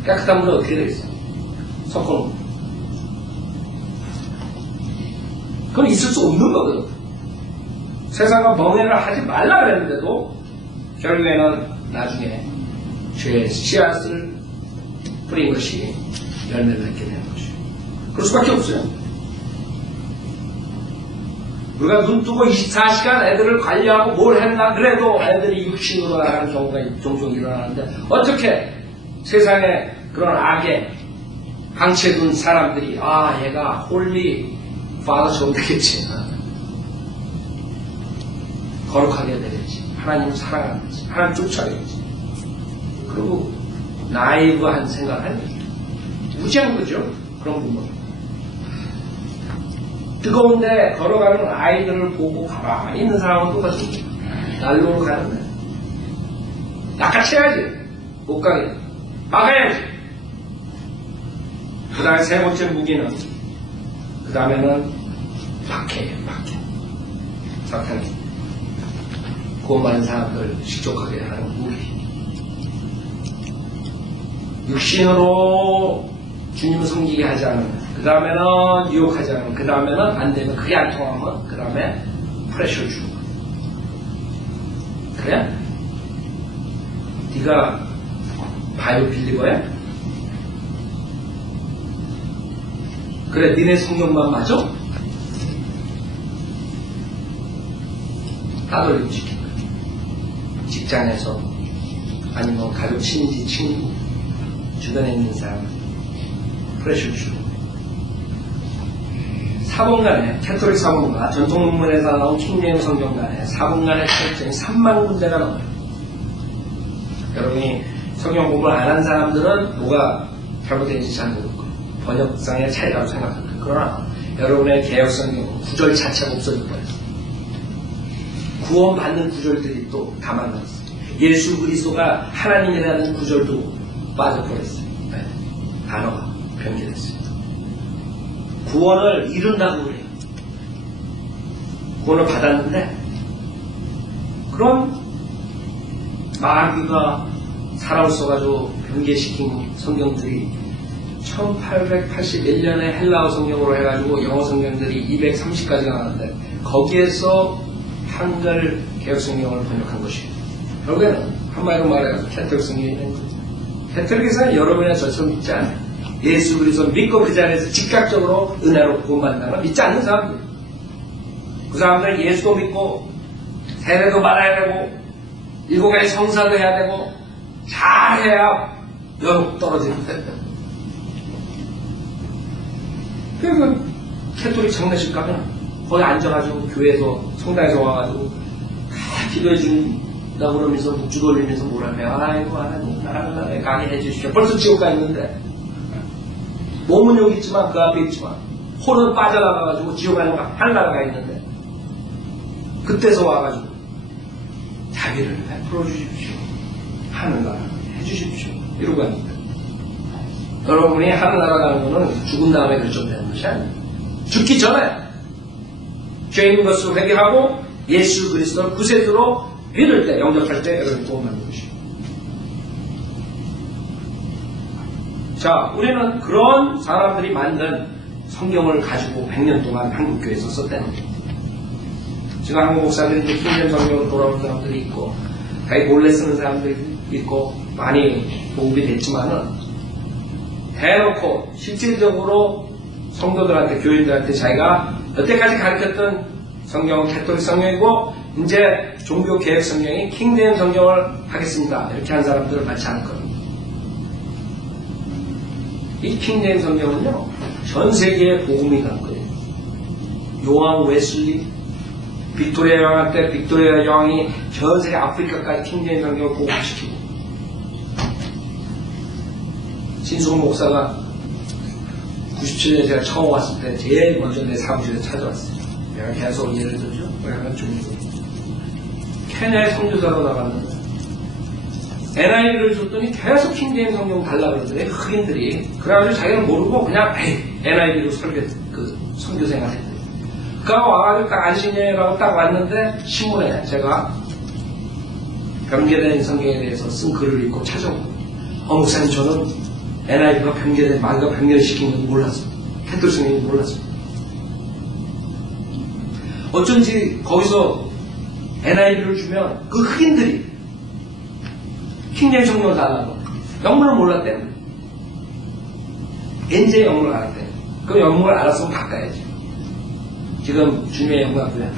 깨끗한 물은 어떻게 되겠어? 섞어놓고 그건 있을 수 없는 거거든. 세상과 멍해를 하지 말라 그랬는데도 결국에는 나중에 죄의 씨앗을 뿌린 것이 열매를 맺게 되는 것이에요. 그럴 수밖에 없어요. 우리가 눈 뜨고 24시간 애들을 관리하고 뭘 했나 그래도 애들이 육신으로 나가는 경우가 종종 일어나는데 어떻게 세상에 그런 악에 방치해둔 사람들이 얘가 홀리 파더처럼 되겠지, 거룩하게 되겠지, 하나님 사랑하겠지, 하나님 쫓아가겠지. 그리고 나이브한 생각을 하는 거죠. 무지한 거죠, 그런 부분. 뜨거운데 걸어가는 아이들을 보고 가만히 있는 사람은 똑같이 난로로 가는데 낚아채야지, 못 가게 막아야지. 그 다음에 세 번째 무기는, 그 다음에는 박해예요. 박해. 사탄이 고만 사람들 실족하게 하는 무기. 육신으로 주님을 섬기게 하지 않으면, 그 다음에는 유혹하지 않으면, 그 다음에는 안 되면, 그게 안 통하면, 그 다음에 프레셔 주고. 그래? 네가 바이오 빌리버야? 그래, 니네 성경만 맞아? 따돌림시키는 거야. 직장에서, 아니면 가족, 친지, 친구, 주변에 있는 사람, 프레셔 주고. 사본간에, 캐톨릭 사본가, 전통문에서 나온 킹제임스 성경간에 사본간의 차이점이 3만 군데가 넘어요. 여러분이 성경 공부를 안 한 사람들은 뭐가 잘못되는지 잘 모르고 번역상의 차이라고 생각합니다. 그러나 여러분의 개혁성경은 구절 자체가 없어질 거예요. 구원받는 구절들이 또 담아놨어요. 예수 그리스도가 하나님이라는 구절도 빠져버렸어요. 네. 단어가 변경됐어요. 구원을 이룬다고 그래요. 구원을 받았는데 그런 마귀가 살아있어가지고 변개시킨 성경들이 1881년에 헬라어 성경으로 해가지고 영어 성경들이 230가지가 나왔는데 거기에서 한글 개혁 성경을 번역한 것이에요. 결국에는 한마디로 말해서 캐톨릭 성경이 있는 거죠. 캐톨릭에서는 여러분이나 저처럼 믿지 않아요. 예수 그리스도 믿고 그 자리에서 즉각적으로 은혜로 구원받는다는 걸 믿지 않는 사람들. 그 사람들은 예수도 믿고 세례도 받아야 되고 7가지 성사도 해야 되고 잘해야 영국 떨어지는 거예요. 그래서 캐톨릭 장례식 가면 거기 앉아가지고 교회에서 성당에서 와가지고 기도해 준다고 그러면서 묵주 돌리면서 뭐라 해요. 아이고 하나님 나를 가게 해주십시오. 벌써 지옥 가 있는데 몸은 여기 있지만 그 앞에 있지만 홀은 빠져나가가지고 지옥 가는 거 하늘나라 가 있는데 그때서 와가지고 자기를 베풀어 주십시오. 하늘나라 해주십시오. 이러고 합니다. 여러분이 하늘나라 가는 거는 죽은 다음에 결정되는 것이 아니에요. 죽기 전에 죄 있는 것을 회개하고 예수 그리스도를 구세주로 믿을 때, 영접할 때 여러분이 도움받는 것이에요. 자, 우리는 그런 사람들이 만든 성경을 가지고 100년 동안 한국교회에서 썼다는 거죠. 지금 한국 목사들이 이제 킹제임스 성경으로 돌아오는 사람들이 있고, 자기 몰래 쓰는 사람들이 있고, 많이 도움이 됐지만은, 대놓고 실질적으로 성도들한테, 교인들한테 자기가 여태까지 가르쳤던 성경은 캐톨릭 성경이고, 이제 종교개혁 성경이 킹제임스 성경을 하겠습니다. 이렇게 한 사람들은 많지 않을 겁니다. 이 킹제임스 성경은요, 전 세계에 복음이 간 거예요. 요한 웨슬리, 빅토리아 여왕 때 빅토리아 여왕이 전 세계 아프리카까지 킹제임스 성경을 복음시키고, 신승훈 목사가 97년에 제가 처음 왔을 때 제일 먼저 내 사무실에 찾아왔어요. 내가 계속 예를 들죠. 왜냐하면 케냐에 선교사로 나갔는데 NIV를 줬더니 계속 킹제임스 성경 달라고 그러더니 흑인들이 그래가지고 자기는 모르고 그냥 NIV로 선교 생활 했대요. 그러니까 와가지고 딱 안식년이라고 딱 왔는데 신문에 제가 변개된 성경에 대해서 쓴 글을 읽고 찾아오고 목사님 저는 NIV가 변개된 마귀가 변개시킨 건 몰랐어요. 캐톨릭 성경이 몰랐어요. 어쩐지 거기서 NIV를 주면 그 흑인들이 킹제임스 성경을 달라고 영문을 몰랐대요. 엔제 영문을 알았대요. 그럼 영문을 알았으면 바꿔야지. 지금 주님의 영광 앞에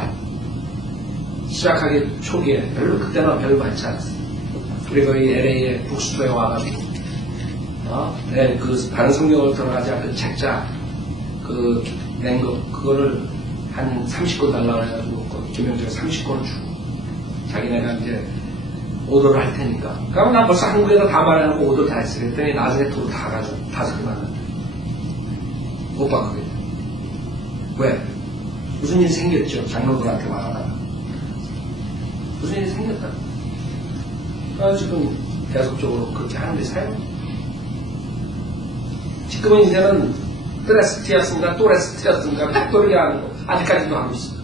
시작하기 초기에 그때는 별로 많지 않았어요. 그리고 이 LA의 북스토어에 와가지고 네, 그 다른 성경을 들어가자 그 책자 그 낸 거 그거를 한 30권 달라고 해가지고 김영재가 30권을 주고 자기네가 이제 오더를 할 테니까. 그러면 난 벌써 한국에서 다 말해놓고 오더 다 했어. 그랬더니 나중에 돈 다 가지고 다 적어놨는데 못 바꾸게. 왜? 무슨 일이 생겼죠. 장로들한테 말하다가 무슨 일이 생겼다. 그러니까 지금 계속적으로 그렇게 하는데 사용. 지금은 이제는 트레스티였습니까? 또레스티였습니까? 팩토리게 하는 거 아직까지도 하고 있어.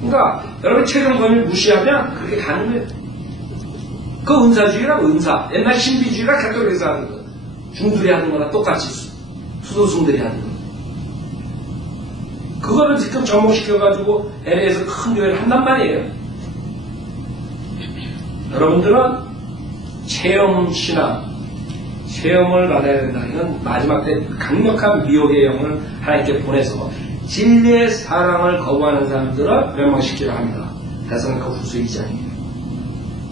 그러니까 여러분 최종 범위를 무시하면 그렇게 가는 거예요. 그 은사주의라고 은사. 옛날 신비주의가 가톨릭에서 하는 거. 중들이 하는 거나 똑같이 수도승들이 하는 거. 그거를 지금 접목시켜가지고 LA에서 큰 교회를 한단 말이에요. 여러분들은 체험신앙, 체험을 받아야 된다. 이건 마지막 때 강력한 미혹의 영을 하나님께 보내서 진리의 사랑을 거부하는 사람들을 멸망시키려 합니다. 대성과 후서 2장이에요.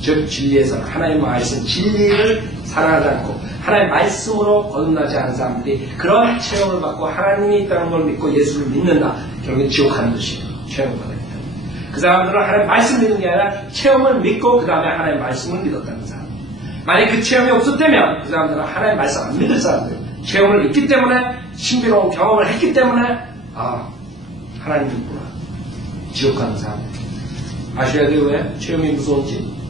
즉 진리의 사랑, 하나님의 말씀, 진리를 사랑하지 않고 하나님의 말씀으로 거듭나지 않은 사람들이 그런 체험을 받고 하나님이 있다는 걸 믿고 예수를 믿는다. 결국엔 지옥하는 것이에요. 체험을 받아야 된다. 그 사람들은 하나님의 말씀 믿는 게 아니라 체험을 믿고 그 다음에 하나님의 말씀을 믿었다는 사람. 만약 그 체험이 없었다면 그 사람들은 하나님의 말씀 안 믿을 사람들. 체험을 믿기 때문에 신비로운 경험을 했기 때문에 하나님이 있구나. 지옥 가는 사람들. 아셔야 돼요. 왜? 체험이 무서운지.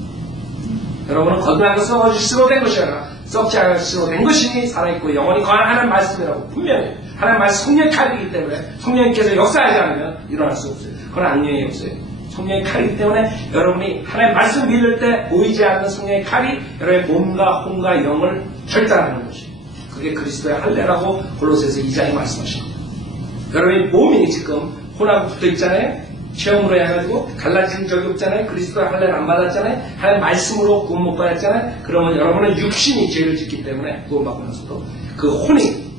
여러분은 거듭난 것은 어짓으로 된 것이 아니라 썩지 않을 것으로 된 것이니 살아있고 영원히 거한 하나님의 말씀이라고 분명히 하나님의 말씀 성령의 칼이기 때문에 성령님께서 역사하지 않으면 일어날 수 없어요. 그건 악령이 없어요. 성령의 칼이기 때문에 여러분이 하나님의 말씀 믿을 때 보이지 않는 성령의 칼이 여러분의 몸과 혼과 영을 절단하는 것이에요. 그게 그리스도의 할례라고 골로새서 2장에 말씀하십니다. 여러분의 몸이 지금 혼하고 붙어 있잖아요. 체험으로 해가지고 갈라진 적이 없잖아요. 그리스도의 할례를 안 받았잖아요. 하나님 말씀으로 구원 못 받았잖아요. 그러면 여러분은 육신이 죄를 짓기 때문에 구원받고 나서도 그 혼이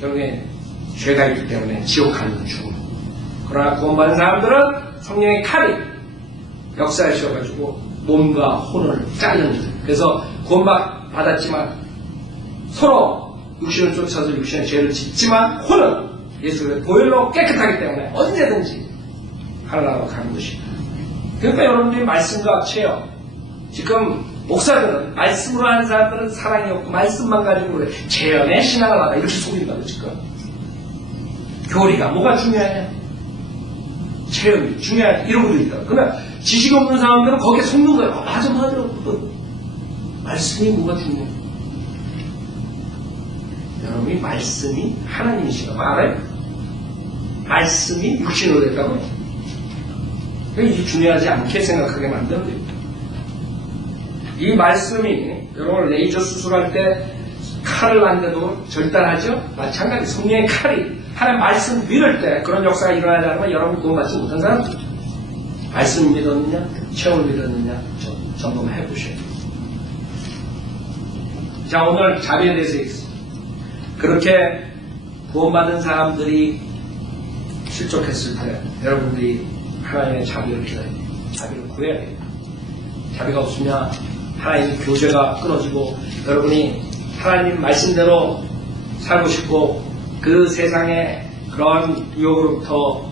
결국에 죄가 있기 때문에 지옥 가는 죽음. 그러나 구원받은 사람들은 성령의 칼이 역사하셔가지고 몸과 혼을 자르는 거예요. 그래서 구원받았지만 서로 육신을 쫓아서 육신의 죄를 짓지만 혼은 예수의 보혈로 깨끗하기 때문에 언제든지 하나님으로 가는 것입니다. 그러니까 여러분들이 말씀과 체험, 지금 목사들은 말씀으로 하는 사람들은 사랑이 없고 말씀만 가지고 그래. 체험의 신앙을 하다 이렇게 속인다고 지금. 교리가 뭐가 중요하냐? 체험이 중요하냐? 이러고 있다. 그러나 지식 없는 사람들은 거기에 속는 거야. 맞아. 말씀이 뭐가 중요해? 여러분이 말씀이 하나님이시라고 알아요? 말씀이 육신으로 됐다고? 이게 중요하지 않게 생각하게 만드는 거예요. 이 말씀이 여러분 레이저 수술할 때 칼을 놨는데도 절단하죠? 마찬가지 성령의 칼이 하나님 말씀 믿을 때 그런 역사가 일어나지 않으면 여러분 구원받지 못한 사람 말씀 믿었느냐 체험을 믿었느냐 점검해 보셔야 돼요. 자 오늘 자비에 대해서 있습니다. 그렇게 구원받은 사람들이 실족했을 때 여러분들이 하나님의 자비를 기다려야 돼요. 자비를 구해야 돼요. 자비가 없으면 하나님의 교제가 끊어지고 여러분이 하나님 말씀대로 살고 싶고 그 세상의 그런 유혹으로부터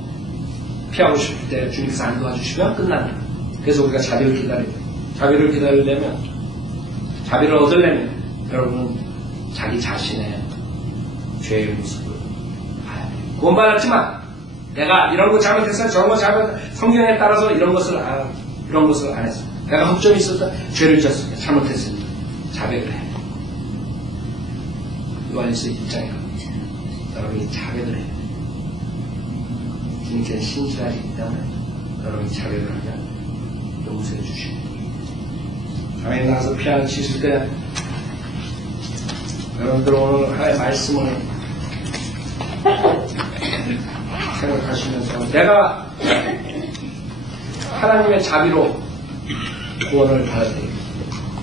피하고 싶을 때 주님께서 안 도와주시면 끝납니다. 그래서 우리가 자비를 기다려야 돼요. 자비를 기다리려면 자비를 얻으려면 여러분은 자기 자신의 죄의 모습을 봐야 돼요. 구원받았지만 내가 이런 거 잘못했어, 저런 거 성경에 따라서 이런 것을 안 했어. 내가 허점이 있었다, 죄를 졌습니다. 잘못했습니다. 자백을 해. 요한일서 1장에 여러분이 자백을 해. 주님께는 신실하시기 때문에 여러분이 자백을 하면 용서해 주십니다. 하나님 나가서 피아노 치실 때 여러분들 오늘 하나님의 말씀을 생각하시면서 내가 하나님의 자비로 구원을 받아야 됩니다.